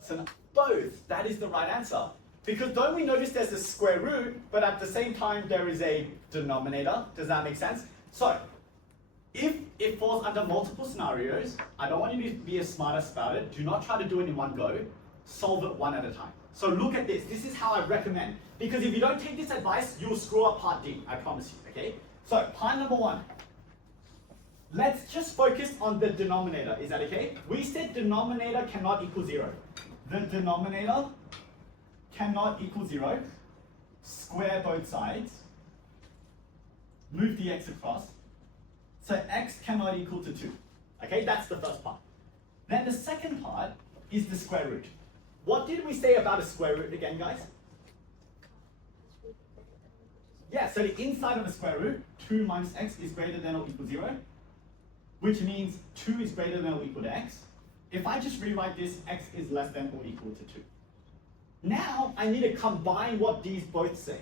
So both, that is the right answer. Because don't we notice there's a square root, but at the same time there is a denominator? Does that make sense? So, if it falls under multiple scenarios, I don't want you to be a smartass about it. Do not try to do it in one go. Solve it one at a time. So look at this. This is how I recommend. Because if you don't take this advice, you'll screw up part D. I promise you, okay? So, part number 1. Let's just focus on the denominator. Is that okay? We said denominator cannot equal 0. The denominator cannot equal 0. Square both sides. Move the x across. So x cannot equal to 2. Okay, that's the first part. Then the second part is the square root. What did we say about a square root again, guys? Yeah, so the inside of a square root, 2 minus x is greater than or equal 0, which means 2 is greater than or equal to x. If I just rewrite this, x is less than or equal to 2. Now, I need to combine what these both say.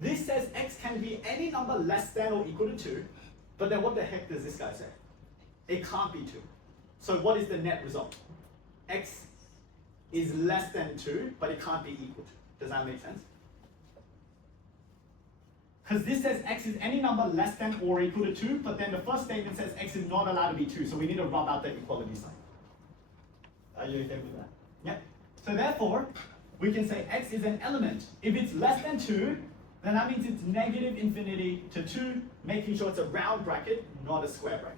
This says x can be any number less than or equal to 2, but then what the heck does this guy say? It can't be 2. So what is the net result? X is less than 2, but it can't be equal to. Does that make sense? Because this says x is any number less than or equal to 2, but then the first statement says x is not allowed to be 2, so we need to rub out the equality sign. Are you okay with that? Yep. So therefore, we can say x is an element. If it's less than 2, then that means it's negative infinity to 2, making sure it's a round bracket, not a square bracket.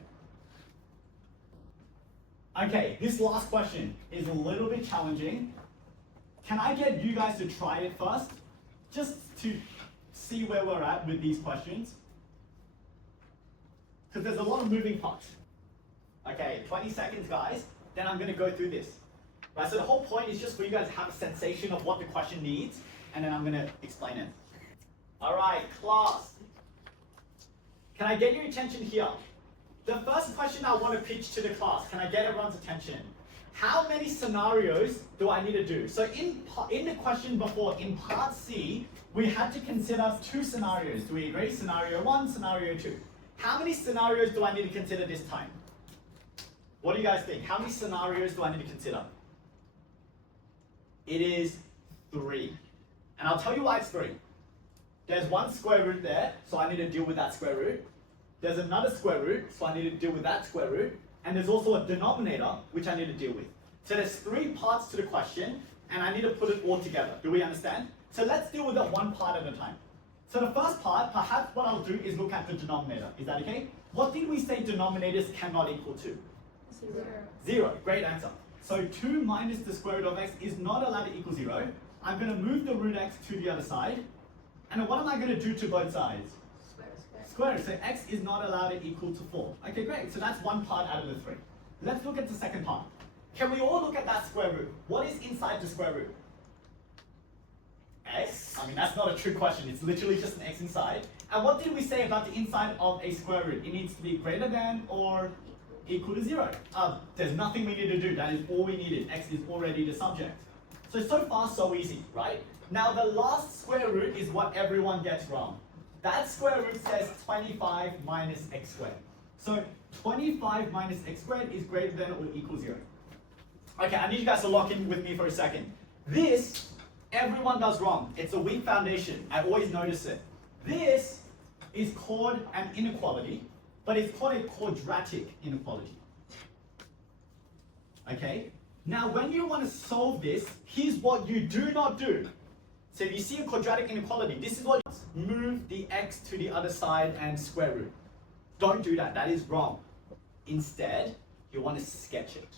Okay, this last question is a little bit challenging. Can I get you guys to try it first? Just to see where we're at with these questions. Because there's a lot of moving parts. Okay, 20 seconds, guys. Then I'm going to go through this. Right, so the whole point is just for you guys to have a sensation of what the question needs, and then I'm going to explain it. All right, class. Can I get your attention here? The first question I want to pitch to the class, can I get everyone's attention? How many scenarios do I need to do? So in the question before, in part C, we had to consider 2 scenarios. Do we agree? Scenario 1, scenario 2. How many scenarios do I need to consider this time? What do you guys think? How many scenarios do I need to consider? It is 3. And I'll tell you why it's 3. There's one square root there, so I need to deal with that square root. There's another square root, so I need to deal with that square root. And there's also a denominator, which I need to deal with. So there's 3 parts to the question, and I need to put it all together. Do we understand? So let's deal with it one part at a time. So the first part, perhaps what I'll do is look at the denominator. Is that okay? What did we say denominators cannot equal to? 0. 0. Great answer. So 2 minus the square root of x is not allowed to equal 0. I'm going to move the root x to the other side. And then what am I going to do to both sides? Square. So x is not allowed to equal to 4. Okay, great. So that's one part out of the 3. Let's look at the second part. Can we all look at that square root? What is inside the square root? X. I mean, that's not a trick question. It's literally just an x inside. And what did we say about the inside of a square root? It needs to be greater than or equal to 0. There's nothing we need to do. That is all we needed. X is already the subject. So far, so easy, right? Now, the last square root is what everyone gets wrong. That square root says 25 minus x squared. So 25 minus x squared is greater than or equal 0. Okay, I need you guys to lock in with me for a second. This, everyone does wrong. It's a weak foundation. I always notice it. This is called an inequality, but it's called a quadratic inequality. Okay? Now, when you want to solve this, here's what you do not do. So if you see a quadratic inequality, this is what you move the x to the other side and square root. Don't do that. That is wrong. Instead, you want to sketch it.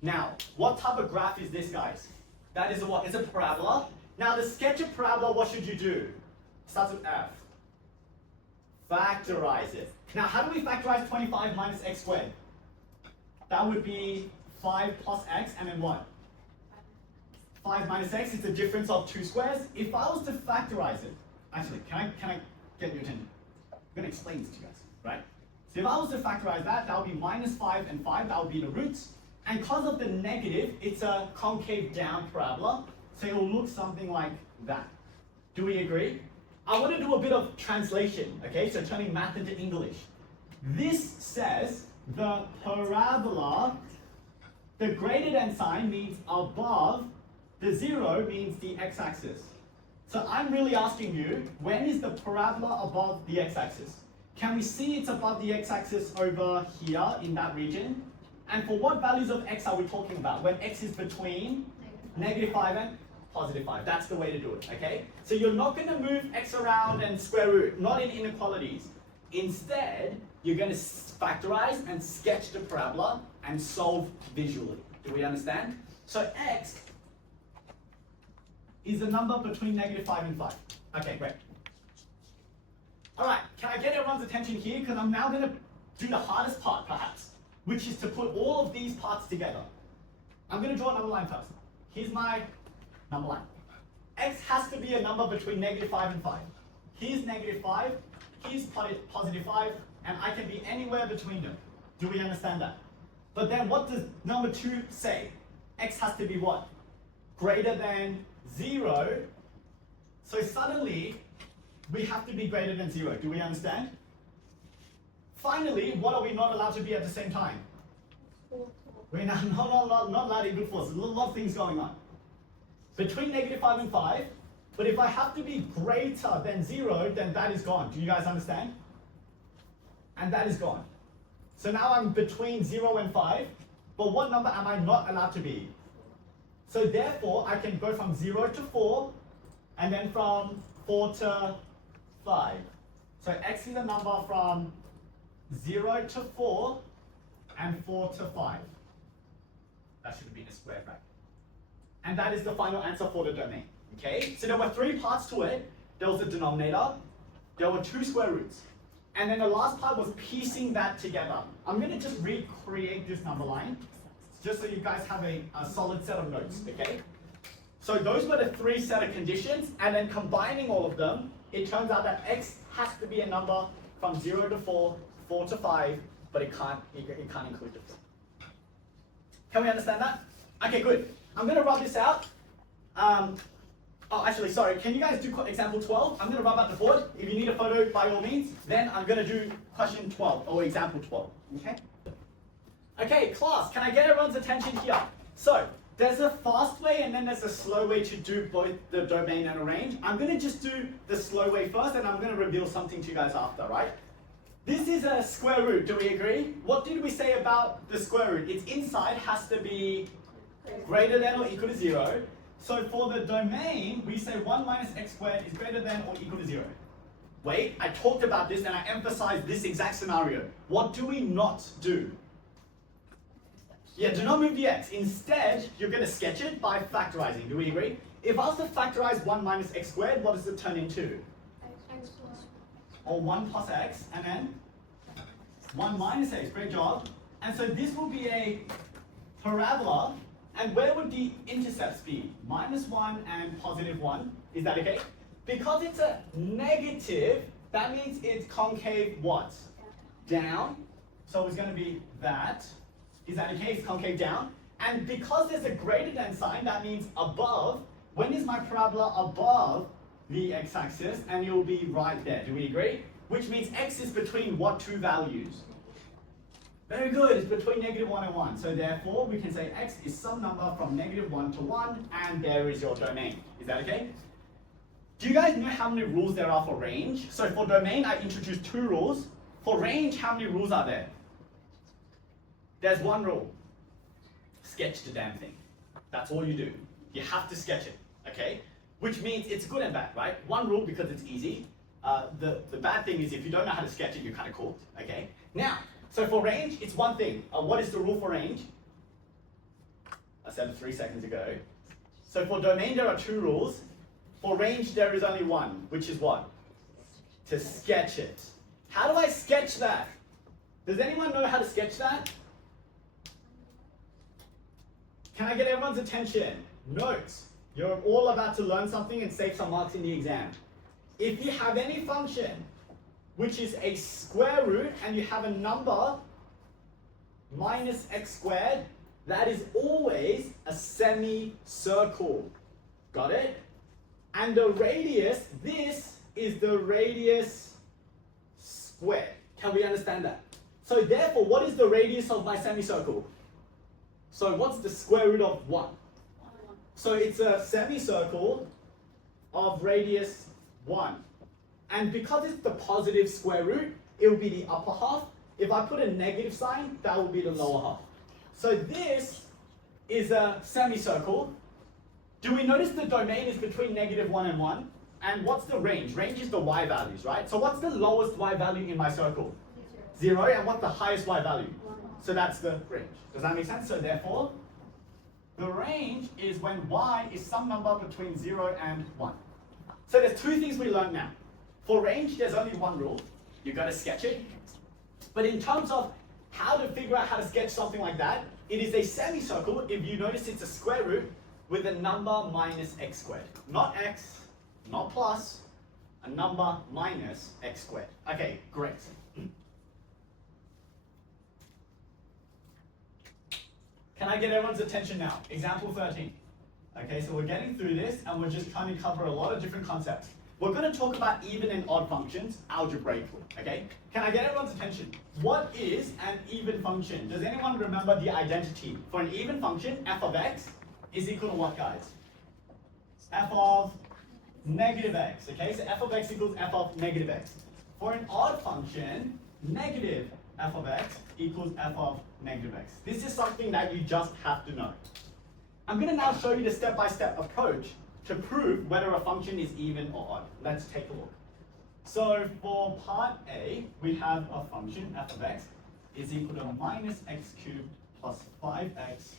Now, what type of graph is this, guys? That is a what? It's a parabola. Now, to sketch a parabola, what should you do? Starts with f. Factorize it. Now, how do we factorize 25 minus x squared? That would be 5 plus x, and then what? 5 minus x is the difference of two squares. If I was to factorize it, actually, can I get your attention? I'm going to explain this to you guys, right? So if I was to factorize that, that would be minus 5 and 5, that would be the roots. And because of the negative, it's a concave down parabola, so it will look something like that. Do we agree? I want to do a bit of translation, okay? So turning math into English. This says the parabola, the greater than sign means above, the 0 means the x-axis. So I'm really asking you, when is the parabola above the x-axis? Can we see it's above the x-axis over here in that region? And for what values of x are we talking about? When x is between -5 and +5. That's the way to do it, okay? So you're not going to move x around and square root, not in inequalities. Instead, you're going to factorize and sketch the parabola and solve visually. Do we understand? So x is a number between -5 and 5. Okay, great. All right, can I get everyone's attention here? Because I'm now going to do the hardest part, perhaps, which is to put all of these parts together. I'm going to draw a number line first. Here's my number line. X has to be a number between -5 and 5. Here's -5, here's +5, and I can be anywhere between them. Do we understand that? But then what does number 2 say? X has to be what? Greater than 0. So suddenly, we have to be greater than 0. Do we understand? Finally, what are we not allowed to be at the same time? We're not allowed to equal 4. There's a lot of things going on. Between -5 and 5, but if I have to be greater than 0, then that is gone. Do you guys understand? And that is gone. So now I'm between 0 and 5, but what number am I not allowed to be? So therefore, I can go from 0 to 4, and then from 4 to 5. So x is a number from 0 to 4, and 4 to 5. That should have been a square bracket. And that is the final answer for the domain. Okay? So there were 3 parts to it. There was a denominator, there were 2 square roots. And then the last part was piecing that together. I'm going to just recreate this number line, just so you guys have a solid set of notes, okay? So those were the 3 set of conditions, and then combining all of them, it turns out that x has to be a number from 0 to 4, 4 to 5, but it can't include the 4. Can we understand that? Okay, good. I'm going to rub this out. Oh, actually, sorry. Can you guys do example 12? I'm going to rub out the board. If you need a photo, by all means, then I'm going to do question 12, or example 12. Okay? Okay, class, can I get everyone's attention here? So, there's a fast way and then there's a slow way to do both the domain and a range. I'm going to just do the slow way first, and I'm going to reveal something to you guys after, right? This is a square root, do we agree? What did we say about the square root? Its inside has to be greater than or equal to 0. So for the domain, we say 1 minus x squared is greater than or equal to 0. Wait, I talked about this and I emphasized this exact scenario. What do we not do? Yeah, do not move the x. Instead, you're going to sketch it by factorizing. Do we agree? If I was to factorize 1 minus x squared, what does it turn into? X plus. Or 1 plus x, and then 1 minus x. Great job. And so this will be a parabola. And where would the intercepts be? -1 and +1. Is that okay? Because it's a negative, that means it's concave what? Down. So it's going to be that. Is that okay? It's concave down. And because there's a greater than sign, that means above. When is my parabola above the x-axis? And it will be right there. Do we agree? Which means x is between what two values? Very good. It's between -1 and 1. So therefore, we can say x is some number from -1 to 1, and there is your domain. Is that okay? Do you guys know how many rules there are for range? So for domain, I introduced 2 rules. For range, how many rules are there? There's 1 rule. Sketch the damn thing. That's all you do. You have to sketch it, okay? Which means it's good and bad, right? 1 rule because it's easy. The bad thing is if you don't know how to sketch it, you're kind of cooked, okay? Now, so for range, it's 1 thing. What is the rule for range? I said it 3 seconds ago. So for domain, there are 2 rules. For range, there is only 1, which is what? To sketch it. How do I sketch that? Does anyone know how to sketch that? Can I get everyone's attention? Notes. You're all about to learn something and save some marks in the exam. If you have any function which is a square root and you have a number minus x squared, that is always a semicircle. Got it? And the radius, this is the radius squared. Can we understand that? So therefore, what is the radius of my semicircle? So what's the square root of 1? So it's a semicircle of radius 1. And because it's the positive square root, it will be the upper half. If I put a negative sign, that will be the lower half. So this is a semicircle. Do we notice the domain is between -1 and 1? And what's the range? Range is the y values, right? So what's the lowest y value in my circle? 0. And what's the highest y value? So that's the range. Does that make sense? So therefore, the range is when y is some number between 0 and 1. So there's 2 things we learned now. For range, there's only 1 rule. You've got to sketch it. But in terms of how to figure out how to sketch something like that, it is a semicircle. If you notice, it's a square root with a number minus x squared. Not x, not plus, a number minus x squared. Okay, great. Can I get everyone's attention now? Example 13. Okay, so we're getting through this and we're just trying to cover a lot of different concepts. We're going to talk about even and odd functions algebraically, okay? Can I get everyone's attention? What is an even function? Does anyone remember the identity? For an even function, f of x is equal to what, guys? F of negative x, okay? So f of x equals f of negative x. For an odd function, negative f of x equals f of negative x. This is something that you just have to know. I'm going to now show you the step-by-step approach to prove whether a function is even or odd. Let's take a look. So for part A, we have a function f of x is equal to minus x cubed plus 5x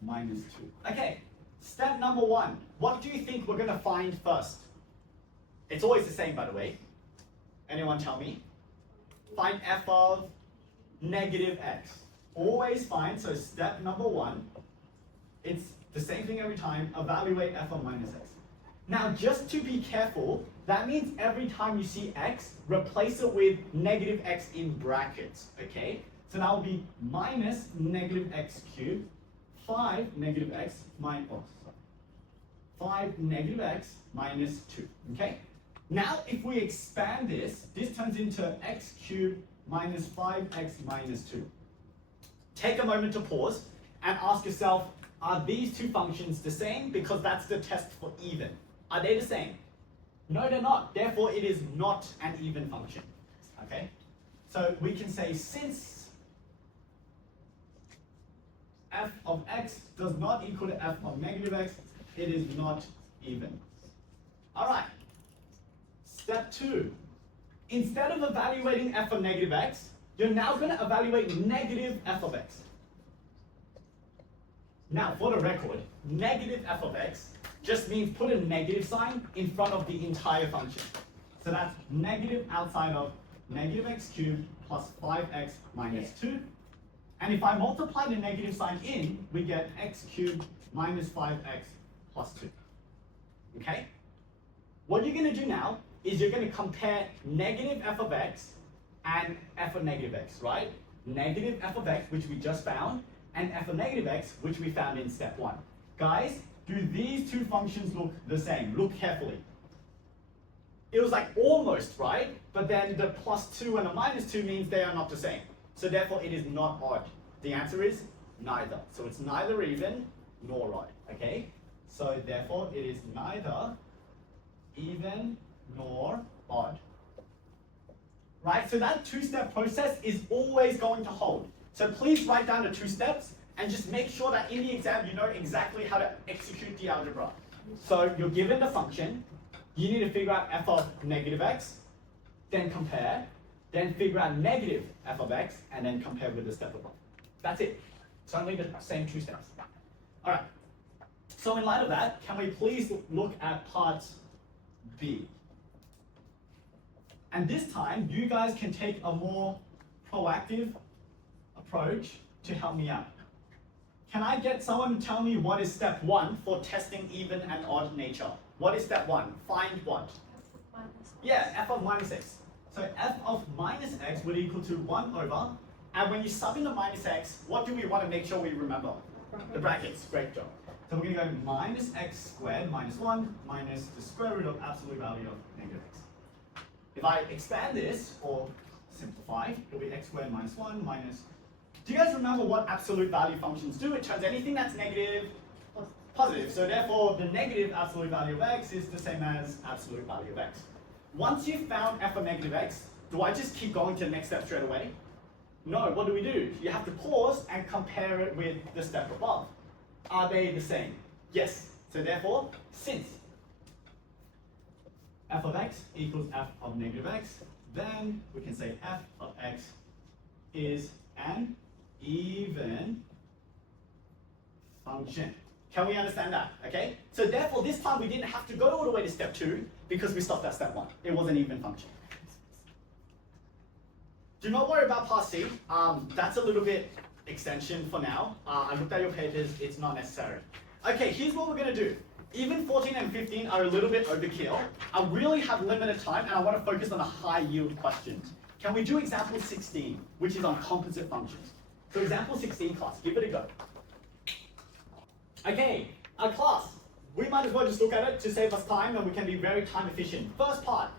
minus 2. Okay, step number 1. What do you think we're going to find first? It's always the same, by the way. Anyone tell me? Find f of negative x. Always find, so step number 1, it's the same thing every time, evaluate f of minus x. Now, just to be careful, that means every time you see x, replace it with negative x in brackets, okay? So that will be minus negative x cubed, 5 negative x minus, 5 negative x minus 2, okay? Now, if we expand this, this turns into x cubed minus 5x minus 2. Take a moment to pause and ask yourself, are these 2 functions the same? Because that's the test for even. Are they the same? No, they're not. Therefore, it is not an even function. Okay? So we can say since f of x does not equal to f of negative x, it is not even. All right. Step 2. Instead of evaluating f of negative x, you're now going to evaluate negative f of x. Now, for the record, negative f of x just means put a negative sign in front of the entire function. So that's negative outside of negative x cubed plus 5x minus 2. And if I multiply the negative sign in, we get x cubed minus 5x plus 2. Okay? What you're going to do now is you're going to compare negative f of x and f of negative x, right? negative f of x, which we just found, and f of negative x, which we found in step 1. Guys, do these two functions look the same? Look carefully. It was like almost, right? But then the +2 and a -2 means they are not the same. So therefore it is not odd. The answer is neither. So it's neither even nor odd, okay? So therefore it is neither even nor odd. Right, so that two-step process is always going to hold. So please write down the 2 steps and just make sure that in the exam you know exactly how to execute the algebra. So you're given the function, you need to figure out f of negative x, then compare, then figure out negative f of x, and then compare with the step above. That's it. It's only the same 2 steps. All right. So in light of that, can we please look at part B? And this time, you guys can take a more proactive approach to help me out. Can I get someone to tell me what is step 1 for testing even and odd nature? What is step 1? Find what? Yeah, f of minus x. So f of minus x would equal to 1 over, and when you sub in the minus x, what do we want to make sure we remember? The brackets. Great job. So we're going to go minus x squared minus 1 minus the square root of absolute value of negative x. If I expand this, or simplify, it'll be x squared minus 1 minus... Do you guys remember what absolute value functions do? It turns anything that's negative positive. So therefore, the negative absolute value of x is the same as absolute value of x. Once you've found f of negative x, do I just keep going to the next step straight away? No, what do? You have to pause and compare it with the step above. Are they the same? Yes. So therefore, since f of x equals f of negative x, then we can say f of x is an even function. Can we understand that? Okay? So therefore, this time we didn't have to go all the way to step 2 because we stopped at step 1. It was an even function. Do not worry about part C. That's a little bit extension for now. I looked at your pages, it's not necessary. Okay, here's what we're going to do. Even 14 and 15 are a little bit overkill. I really have limited time and I want to focus on the high yield questions. Can we do example 16, which is on composite functions? So example 16 class, give it a go. Okay, class, we might as well just look at it to save us time and we can be very time efficient. First part,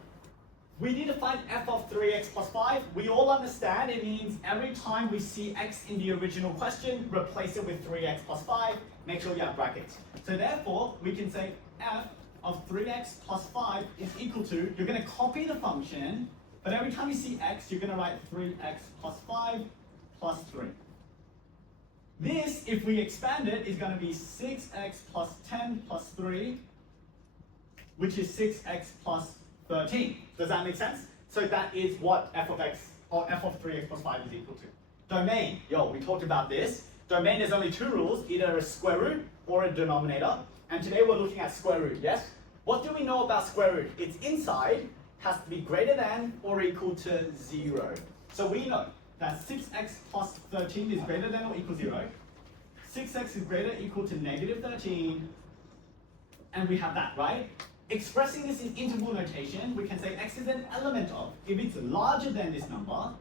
we need to find f of 3x plus 5. We all understand it means every time we see x in the original question, replace it with 3x plus 5, make sure you have brackets. So therefore, we can say f of 3x plus 5 is equal to, you're going to copy the function, but every time you see x, you're going to write 3x plus 5 plus 3. This, if we expand it, is going to be 6x plus 10 plus 3, which is 6x plus 13. Does that make sense? So that is what f of x, or f of 3x plus 5 is equal to. Domain, we talked about this. Domain, there's only 2 rules, either a square root or a denominator. And today we're looking at square root, yes? What do we know about square root? Its inside has to be greater than or equal to 0. So we know that 6x plus 13 is greater than or equal to 0. 6x is greater or equal to negative 13. And we have that, right? Expressing this in interval notation, we can say x is an element of. If it's larger than this number,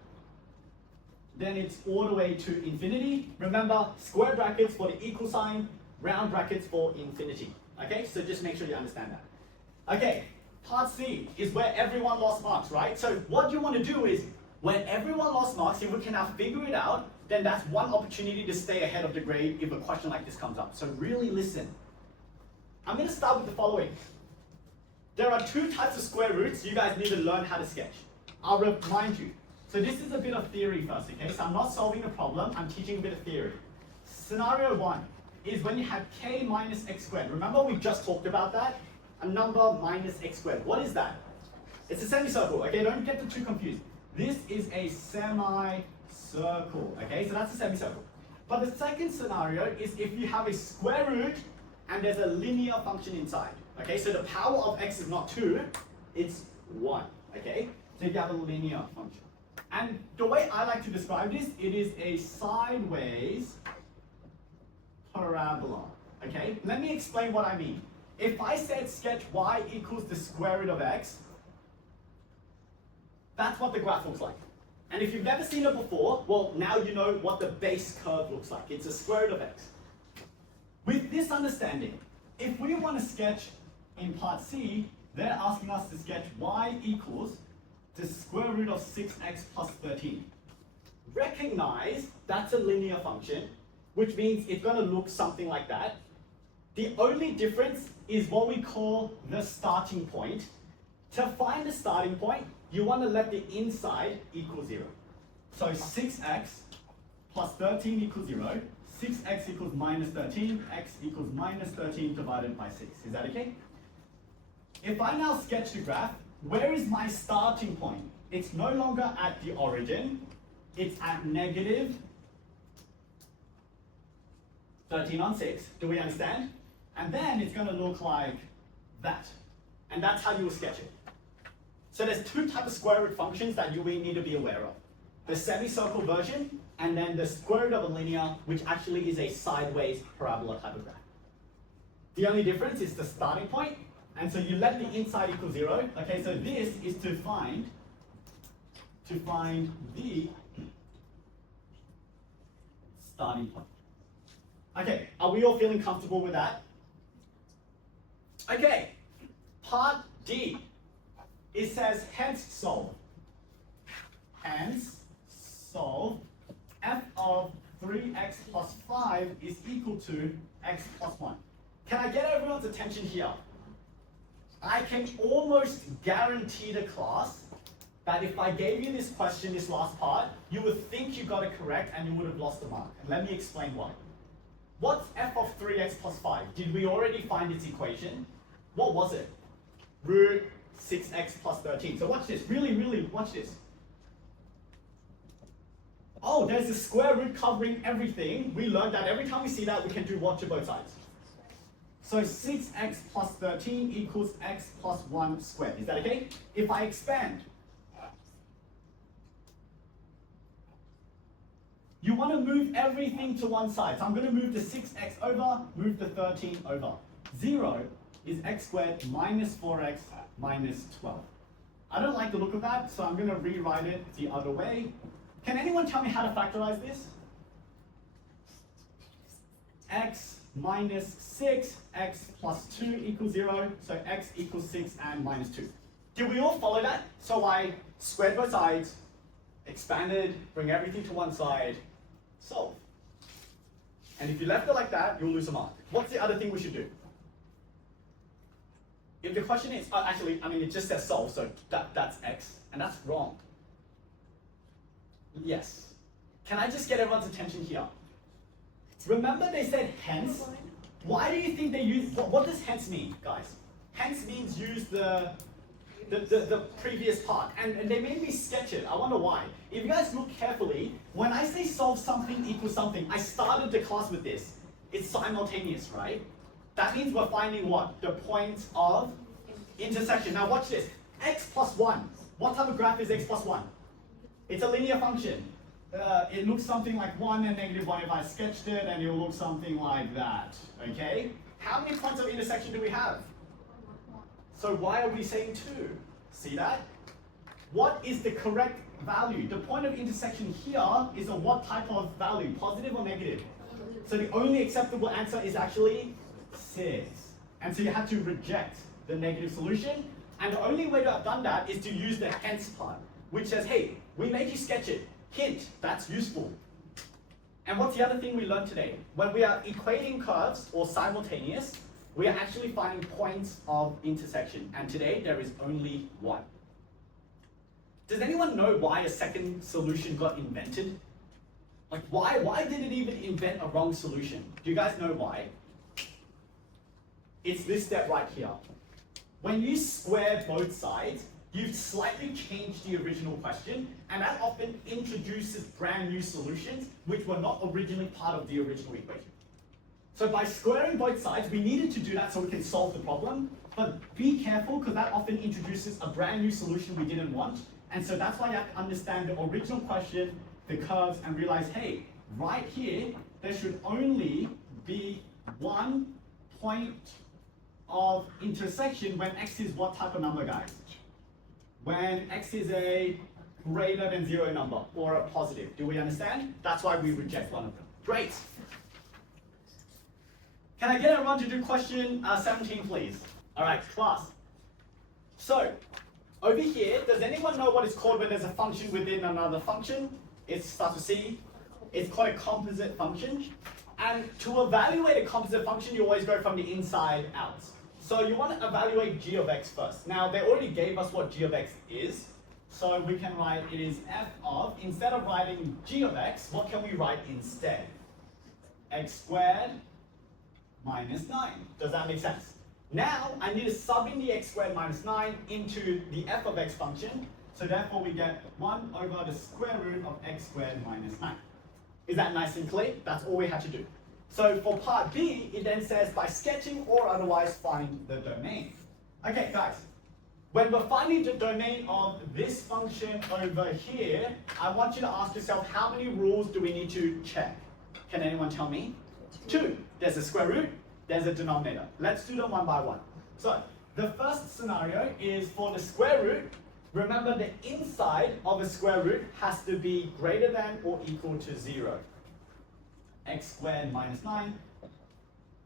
then it's all the way to infinity. Remember, square brackets for the equal sign, round brackets for infinity. Okay, so just make sure you understand that. Okay, part C is where everyone lost marks, right? So what you want to do is, when everyone lost marks, if we can now figure it out, then that's one opportunity to stay ahead of the grade if a question like this comes up. So really listen. I'm going to start with the following. There are 2 types of square roots you guys need to learn how to sketch. I'll remind you. So this is a bit of theory first, okay? So I'm not solving a problem, I'm teaching a bit of theory. Scenario 1 is when you have k minus x squared. Remember we just talked about that? A number minus x squared. What is that? It's a semicircle, okay? Don't get too confused. This is a semicircle, okay? So that's a semicircle. But the second scenario is if you have a square root and there's a linear function inside. Okay, so the power of x is not 2, it's 1, okay? So you have a linear function. And the way I like to describe this, it is a sideways parabola, okay? Let me explain what I mean. If I said sketch y equals the square root of x, that's what the graph looks like. And if you've never seen it before, well, now you know what the base curve looks like. It's a square root of x. With this understanding, if we want to sketch in part C, they're asking us to sketch y equals the square root of 6x plus 13. Recognize that's a linear function, which means it's going to look something like that. The only difference is what we call the starting point. To find the starting point, you want to let the inside equal 0. So 6x plus 13 equals 0. 6x equals minus 13. X equals minus 13 divided by 6. Is that okay? If I now sketch the graph, where is my starting point? It's no longer at the origin. It's at negative 13 on 6. Do we understand? And then it's going to look like that. And that's how you will sketch it. So there's two types of square root functions that you will need to be aware of. The semicircle version, and then the square root of a linear, which actually is a sideways parabola type of graph. The only difference is the starting point, and so you let the inside equal 0. Okay, so this is to find the starting point. Okay, are we all feeling comfortable with that? Okay, part D. It says hence solve. Hence solve f of 3x plus 5 is equal to x plus 1. Can I get everyone's attention here? I can almost guarantee the class that if I gave you this question, this last part, you would think you got it correct and you would have lost the mark. And let me explain why. What's f of 3x plus 5? Did we already find its equation? What was it? Root 6x plus 13. So watch this. Really watch this. Oh, there's a square root covering everything. We learned that every time we see that, we can do what to both sides. So 6x plus 13 equals x plus 1 squared. Is that okay? If I expand, you want to move everything to one side. So I'm going to move the 6x over, move the 13 over. 0 is x squared minus 4x minus 12. I don't like the look of that, so I'm going to rewrite it the other way. Can anyone tell me how to factorize this? X minus 6, x plus 2 equals 0, so x equals 6 and minus 2. Did we all follow that? So I squared both sides, expanded, bring everything to one side, solve. And if you left it like that, you'll lose a mark. What's the other thing we should do? If the question is, actually, I mean, it just says solve, so that's x, and that's wrong. Yes. Can I just get everyone's attention here? Remember they said hence? Why do you think they use, what does hence mean, guys? Hence means use the previous part, and they made me sketch it. I wonder why. If you guys look carefully, when I say solve something equals something, I started the class with this. It's simultaneous, right? That means we're finding what? The point of intersection. Now watch this. X plus 1. What type of graph is x plus 1? It's a linear function. It looks something like 1 and negative 1 if I sketched it, and it will look something like that. Okay? How many points of intersection do we have? So why are we saying 2? See that? What is the correct value? The point of intersection here is a what type of value? Positive or negative? So the only acceptable answer is actually 6. And so you have to reject the negative solution. And the only way to have done that is to use the hence part, which says, hey, we made you sketch it. Hint, that's useful. And what's the other thing we learned today? When we are equating curves or simultaneous, we are actually finding points of intersection. And today there is only one. Does anyone know why a second solution got invented? Like why did it even invent a wrong solution? Do you guys know why? It's this step right here. When you square both sides, you've slightly changed the original question, and that often introduces brand new solutions which were not originally part of the original equation. So by squaring both sides, we needed to do that so we can solve the problem, but be careful because that often introduces a brand new solution we didn't want. And so that's why you have to understand the original question, the curves, and realize, hey, right here, there should only be one point of intersection when x is what type of number, guys? When x is a greater than 0 number or a positive. Do we understand? That's why we reject one of them. Great. Can I get everyone to do question 17, please? All right, class. So, over here, does anyone know what it's called when there's a function within another function? It starts with C. It's called a composite function. And to evaluate a composite function, you always go from the inside out. So you want to evaluate g of x first. Now, they already gave us what g of x is. So we can write it is f of, instead of writing g of x, what can we write instead? X squared minus 9. Does that make sense? Now, I need to sub in the x squared minus 9 into the f of x function. So therefore, we get 1 over the square root of x squared minus 9. Is that nice and clear? That's all we had to do. So for part B, it then says by sketching or otherwise find the domain. Okay, guys. When we're finding the domain of this function over here, I want you to ask yourself, how many rules do we need to check? Can anyone tell me? 2. There's a square root, there's a denominator. Let's do them one by one. So the first scenario is for the square root. Remember, the inside of a square root has to be greater than or equal to 0. X squared minus 9.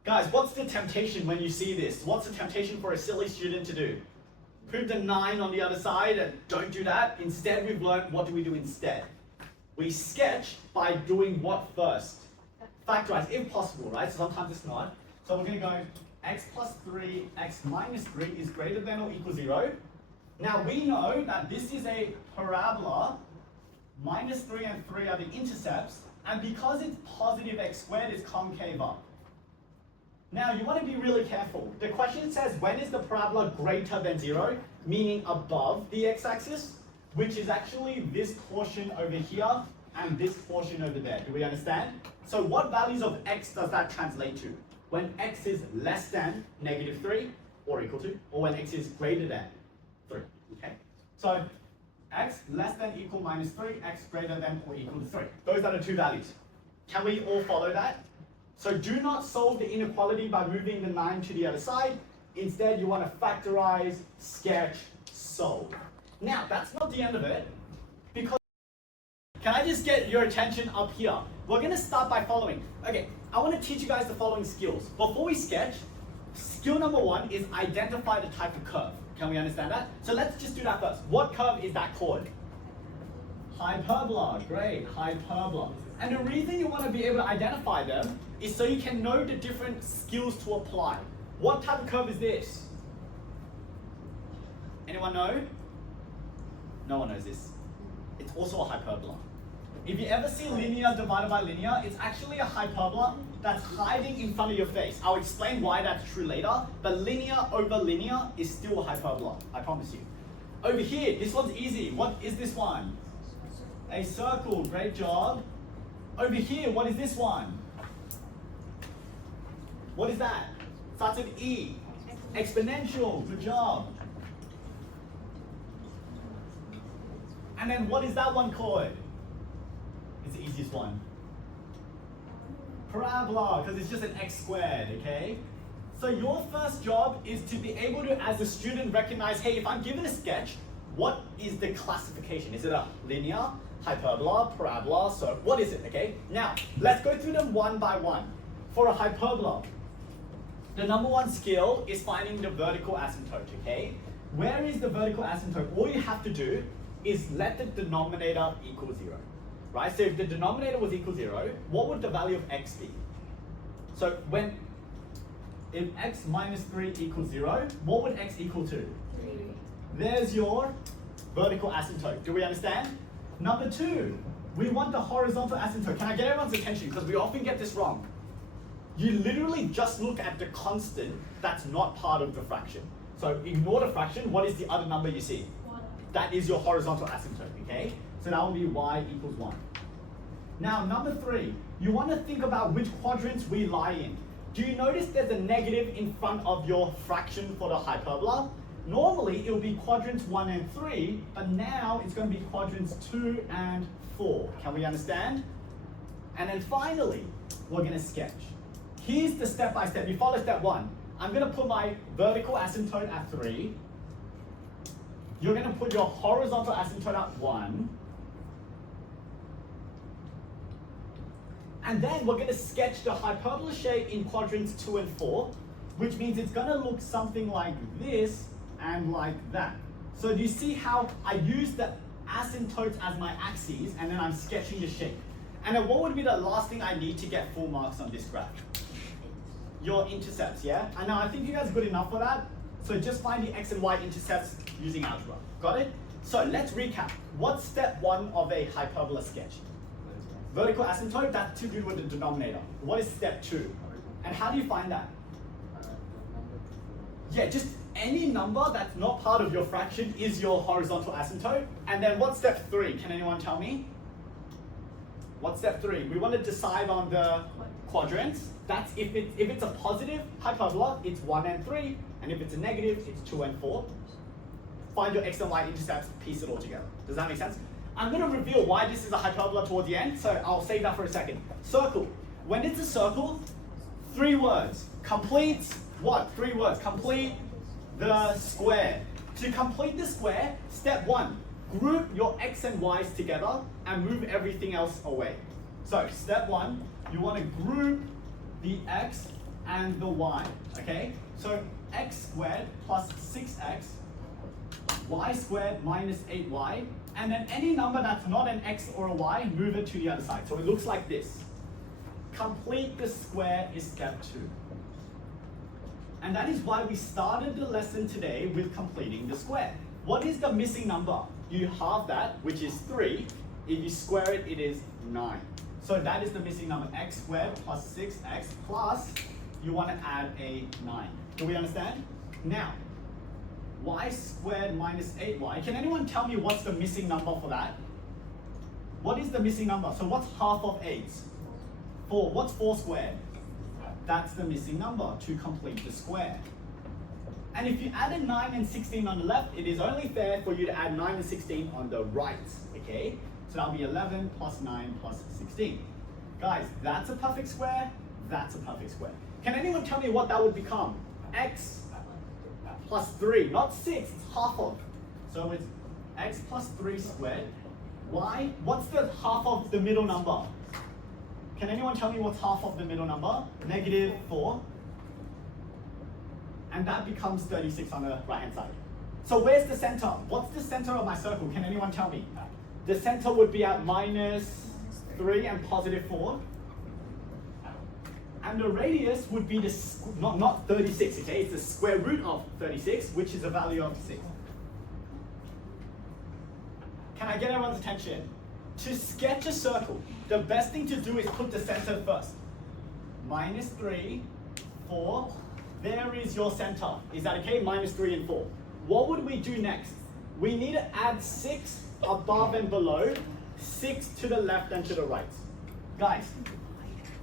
Guys, what's the temptation when you see this? What's the temptation for a silly student to do? Put the 9 on the other side and don't do that. Instead, we've learned, what do we do instead? We sketch by doing what first? Factorize, if possible, right? So sometimes it's not. So we're going to go x plus 3, x minus 3 is greater than or equal 0. Now we know that this is a parabola. Minus 3 and 3 are the intercepts. And because it's positive x squared, it's concave up. Now you want to be really careful. The question says, when is the parabola greater than 0? Meaning above the x-axis, which is actually this portion over here and this portion over there. Do we understand? So what values of x does that translate to? When x is less than -3 or equal to, or when x is greater than 3, okay? So x less than equal minus 3, x greater than or equal to 3. Those are the two values. Can we all follow that? So do not solve the inequality by moving the 9 to the other side. Instead, you want to factorize, sketch, solve. Now, that's not the end of it, because can I just get your attention up here? We're going to start by following. Okay, I want to teach you guys the following skills. Before we sketch, skill number 1 is identify the type of curve. Can we understand that? So let's just do that first. What curve is that called? Hyperbola. Great, hyperbola. And the reason you want to be able to identify them is so you can know the different skills to apply. What type of curve is this? Anyone know? No one knows this. It's also a hyperbola. If you ever see linear divided by linear, it's actually a hyperbola that's hiding in front of your face. I'll explain why that's true later, but linear over linear is still a hyperbola, I promise you. Over here, this one's easy. What is this one? A circle, great job. Over here, what is this one? What is that? Starts with E. Exponential, good job. And then what is that one called? It's the easiest one. Parabola, because it's just an x squared, okay? So your first job is to be able to, as a student, recognize, hey, if I'm given a sketch, what is the classification? Is it a linear, hyperbola, parabola? So what is it, okay? Now, let's go through them one by one. For a hyperbola, the number 1 skill is finding the vertical asymptote, okay? Where is the vertical asymptote? All you have to do is let the denominator equal 0, right? So if the denominator was equal 0, what would the value of x be? So if x minus 3 equals 0, what would x equal to? 3. There's your vertical asymptote. Do we understand? Number 2, we want the horizontal asymptote. Can I get everyone's attention? Because we often get this wrong. You literally just look at the constant that's not part of the fraction. So ignore the fraction. What is the other number you see? 1. That is your horizontal asymptote, okay? So that will be y equals 1. Now, number 3, you want to think about which quadrants we lie in. Do you notice there's a negative in front of your fraction for the hyperbola? Normally, it will be quadrants 1 and 3, but now it's going to be quadrants 2 and 4. Can we understand? And then finally, we're going to sketch. Here's the step-by-step. You follow step 1. I'm going to put my vertical asymptote at 3. you're going to put your horizontal asymptote at 1. And then we're going to sketch the hyperbola shape in quadrants 2 and 4, which means it's going to look something like this and like that. So do you see how I use the asymptotes as my axes, and then I'm sketching the shape? And then what would be the last thing I need to get full marks on this graph? Your intercepts, yeah? And now I think you guys are good enough for that. So just find the x and y intercepts using algebra. Got it? So let's recap. What's step 1 of a hyperbola sketch? Vertical asymptote, that's to do with the denominator. What is step 2? And how do you find that? Yeah, just any number that's not part of your fraction is your horizontal asymptote. And then what's step 3? Can anyone tell me? What's step 3? We want to decide on the quadrants. That's if it's a positive hyperbola, it's 1 and 3. And if it's a negative, it's 2 and 4. Find your x and y intercepts, piece it all together. Does that make sense? I'm going to reveal why this is a hyperbola toward the end, so I'll save that for a second. Circle. When it's a circle, 3 words. Complete what? 3 words. Complete the square. To complete the square, step 1, group your x and y's together and move everything else away. So step 1, you want to group the x and the y, okay? So x squared plus 6x, y squared minus 8y, and then any number that's not an x or a y, move it to the other side. So it looks like this. Complete the square is step 2. And that is why we started the lesson today with completing the square. What is the missing number? You halve that, which is 3. If you square it, it is 9. So that is the missing number, x squared plus 6x plus, you want to add a 9. Do we understand? Now, y squared minus 8y. Can anyone tell me what's the missing number for that? What is the missing number? So what's half of 8? 4. What's 4 squared? That's the missing number to complete the square. And if you added 9 and 16 on the left, it is only fair for you to add 9 and 16 on the right, okay? So that'll be 11 plus 9 plus 16. Guys, that's a perfect square, that's a perfect square. Can anyone tell me what that would become? X plus 3, not 6, it's half of. So it's x plus 3 squared. Y, what's the half of the middle number? Can anyone tell me what's half of the middle number? Negative 4. And that becomes 36 on the right-hand side. So where's the center? What's the center of my circle? Can anyone tell me? The center would be at minus 3 and positive 4. And the radius would be the, not 36, okay? It's the square root of 36, which is a value of 6. Can I get everyone's attention? To sketch a circle, the best thing to do is put the center first. Minus 3, 4, there is your center. Is that okay? Minus 3 and 4. What would we do next? We need to add 6 above and below, 6 to the left and to the right. Guys,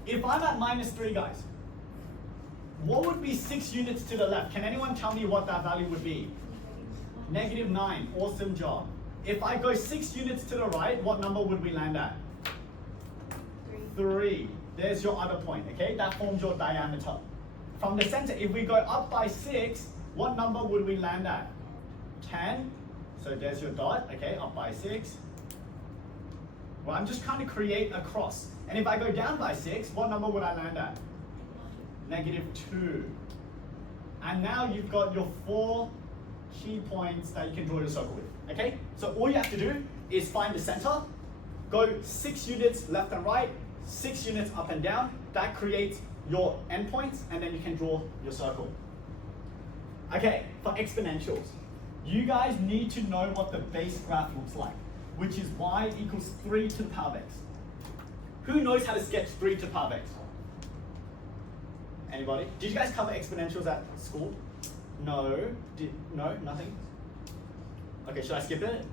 if I'm at minus 3, guys, what would be 6 units to the left? Can anyone tell me what that value would be? Negative 9, awesome job. If I go 6 units to the right, what number would we land at? 3. There's your other point, okay? That forms your diameter. From the center, if we go up by 6, what number would we land at? 10. So there's your dot, okay, up by 6. Well, I'm just trying to create a cross. And if I go down by 6, what number would I land at? Negative 2. And now you've got your 4 key points that you can draw your circle with. Okay? So all you have to do is find the center, go 6 units left and right, 6 units up and down. That creates your endpoints, and then you can draw your circle. Okay, for exponentials, you guys need to know what the base graph looks like, which is y equals 3 to the power of x. Who knows how to sketch 3 to the power of x? Anybody? Did you guys cover exponentials at school? No? No? Nothing? Okay, should I skip it?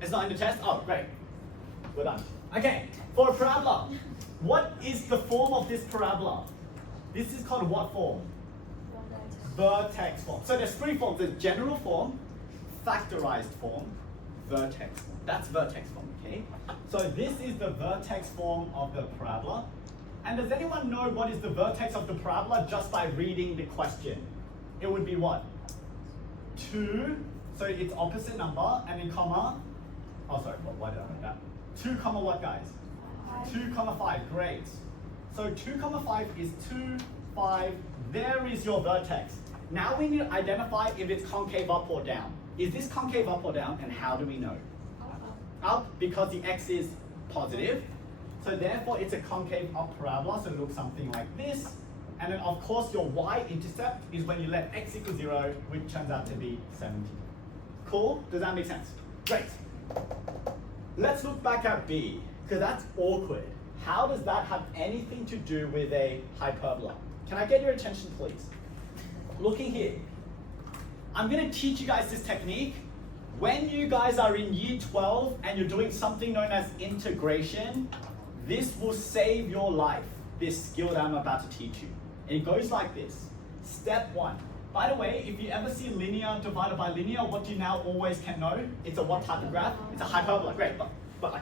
It's not in the test? Oh, great. We're done. Okay, for a parabola, what is the form of this parabola? This is called what form? Vertex form. So there's 3 forms. There's general form, factorized form, vertex form. That's vertex form, okay? So this is the vertex form of the parabola. And does anyone know what is the vertex of the parabola just by reading the question? It would be what? 2 So it's opposite number and then comma. Oh, sorry, why did I write that? 2 comma what, guys? 2 comma 5, great. So 2 comma 5 is 2, 5. There is your vertex. Now we need to identify if it's concave up or down. Is this concave up or down, and how do we know? Up, because the x is positive. So therefore it's a concave up parabola, so it looks something like this. And then of course your y-intercept is when you let x equal 0, which turns out to be 70. Cool? Does that make sense? Great. Let's look back at B, because that's awkward. How does that have anything to do with a hyperbola? Can I get your attention, please? Looking here. I'm going to teach you guys this technique. When you guys are in year 12 and you're doing something known as integration, this will save your life, this skill that I'm about to teach you. And it goes like this. Step 1. By the way, if you ever see linear divided by linear, what you now always can know, it's a what type of graph? It's a hyperbola. Great, but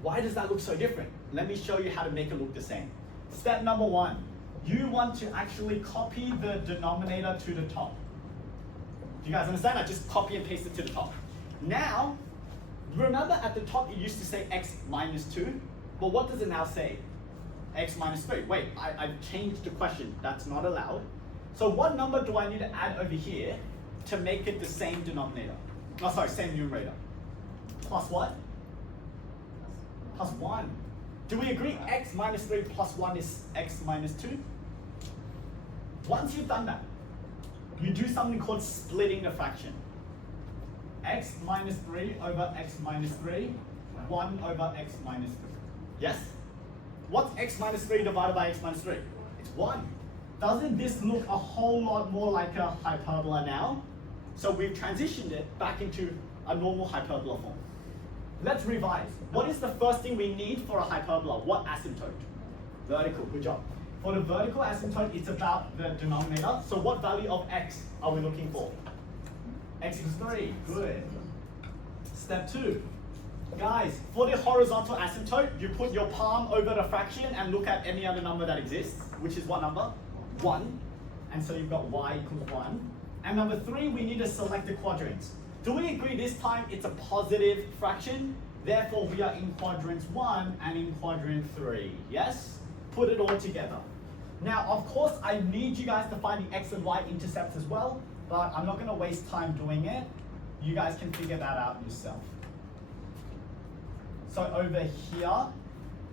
why does that look so different? Let me show you how to make it look the same. Step number 1, you want to actually copy the denominator to the top. Do you guys understand that? Just copy and paste it to the top. Now, remember at the top it used to say x minus 2, but what does it now say? X minus 3. Wait, I've changed the question. That's not allowed. So what number do I need to add over here to make it the same denominator? Oh, sorry, same numerator. Plus what? Plus 1. Do we agree x minus 3 plus 1 is x minus 2? Once you've done that, you do something called splitting the fraction. X minus 3 over x minus 3, 1 over x minus 3. Yes? What's x minus 3 divided by x minus 3? It's 1. Doesn't this look a whole lot more like a hyperbola now? So we've transitioned it back into a normal hyperbola form. Let's revise. What is the first thing we need for a hyperbola? What asymptote? Vertical, good job. For the vertical asymptote, it's about the denominator. So what value of x are we looking for? X equals 3, good. Step 2. Guys, for the horizontal asymptote, you put your palm over the fraction and look at any other number that exists, which is what number? 1. And so you've got y equals 1. And number 3, we need to select the quadrants. Do we agree this time it's a positive fraction? Therefore, we are in quadrant 1 and in quadrant 3. Yes? Put it all together. Now, of course, I need you guys to find the x and y intercepts as well, but I'm not going to waste time doing it. You guys can figure that out yourself. So over here,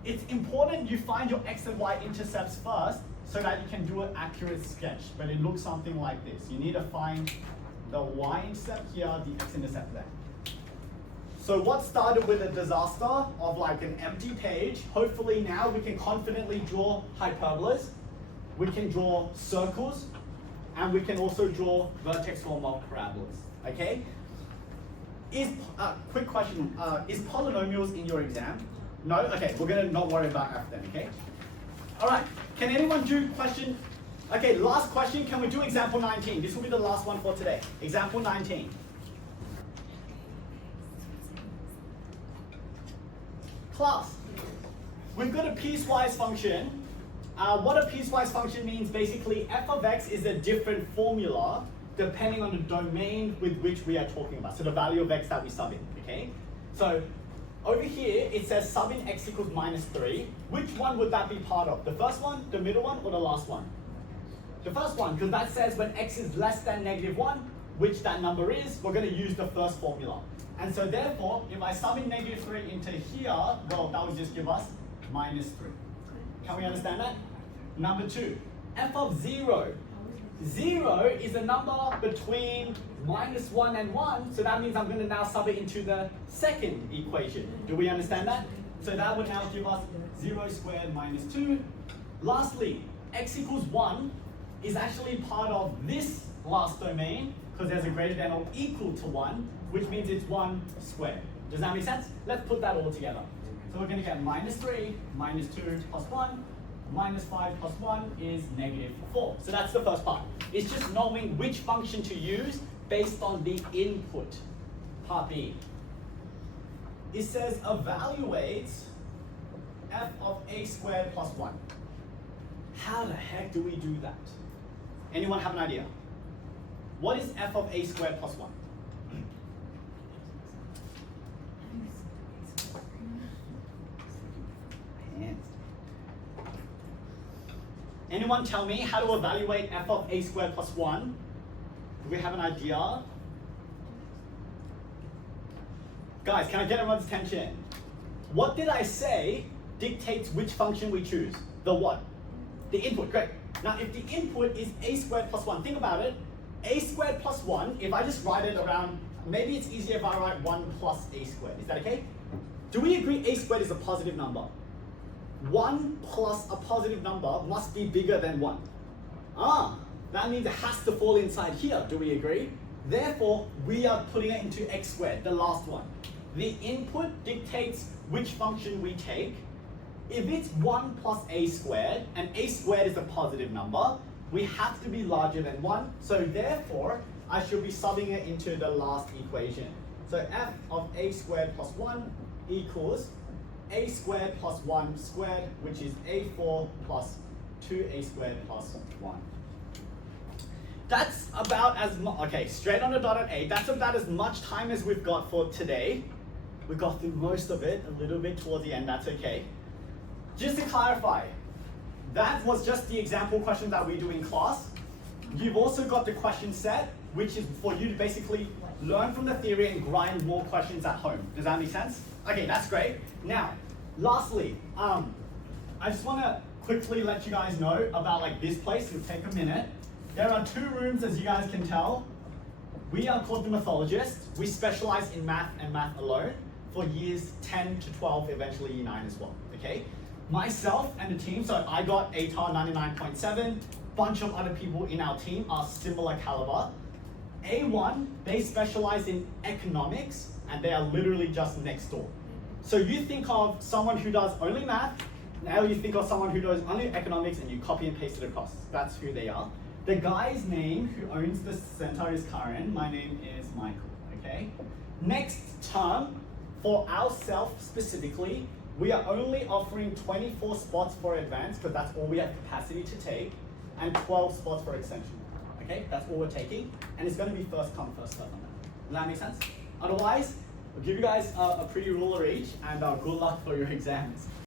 it's important you find your x and y intercepts first so that you can do an accurate sketch, but it looks something like this. You need to find the y-intercept here, the x-intercept there. So what started with a disaster of like an empty page, hopefully now we can confidently draw hyperbolas, we can draw circles, and we can also draw vertex form of parabolas, okay? Quick question, is polynomials in your exam? No? Okay, we're gonna not worry about after then, okay? All right, can anyone do question? Okay, last question, can we do example 19? This will be the last one for today. Example 19. Class, we've got a piecewise function. What a piecewise function means, basically f of x is a different formula depending on the domain with which we are talking about. So the value of x that we sub in, okay? So over here, it says sub in x equals minus 3. Which one would that be part of? The first one, the middle one, or the last one? The first one, because that says when x is less than negative 1, which that number is, we're going to use the first formula. And so therefore, if I sub in negative 3 into here, well, that would just give us minus 3. Can we understand that? Number 2, f of 0. 0 is a number between minus 1 and 1, so that means I'm going to now sub it into the second equation. Do we understand that? So that would now give us 0 squared minus 2. Lastly, x equals 1 is actually part of this last domain, because there's a greater than or equal to 1, which means it's 1 squared. Does that make sense? Let's put that all together. So we're going to get minus 3, minus 2 plus 1, minus 5 plus 1 is negative 4. So that's the first part. It's just knowing which function to use based on the input. Part B. It says evaluate f of a squared plus 1. How the heck do we do that? Anyone have an idea? What is f of a squared plus 1? Anyone tell me how to evaluate f of a squared plus 1? Do we have an idea? Guys, can I get everyone's attention? What did I say dictates which function we choose? The what? The input, great. Now if the input is a squared plus 1, think about it. A squared plus 1, if I just write it around, maybe it's easier if I write 1 plus a squared. Is that okay? Do we agree a squared is a positive number? 1 plus a positive number must be bigger than 1. That means it has to fall inside here. Do we agree? Therefore, we are putting it into x squared, the last one. The input dictates which function we take. If it's 1 plus a squared, and a squared is a positive number, we have to be larger than 1. So therefore, I should be subbing it into the last equation. So f of a squared plus 1 equals a squared plus 1 squared, which is a4 plus 2a squared plus 1. That's about as much, okay, straight on the dot at 8, that's about as much time as we've got for today. We got through most of it, a little bit towards the end, that's okay. Just to clarify, that was just the example question that we do in class. You've also got the question set, which is for you to basically learn from the theory and grind more questions at home. Does that make sense? Okay, that's great. Now, lastly, I just want to quickly let you guys know about like this place. It'll take a minute. There are 2 rooms, as you guys can tell. We are called the Mathologists. We specialize in math and math alone for years 10 to 12, eventually year 9 as well, okay? Myself and the team, so I got ATAR 99.7, bunch of other people in our team are similar caliber. A1, they specialize in economics, and they are literally just next door. So you think of someone who does only math, now you think of someone who does only economics, and you copy and paste it across. That's who they are. The guy's name who owns the center is Karen. My name is Michael, okay? Next term, for ourselves specifically, we are only offering 24 spots for advanced, because that's all we have capacity to take, and 12 spots for extension. Okay, that's all we're taking, and it's going to be first come, first serve on that. Does that make sense? Otherwise, we'll give you guys a pretty ruler each, and good luck for your exams.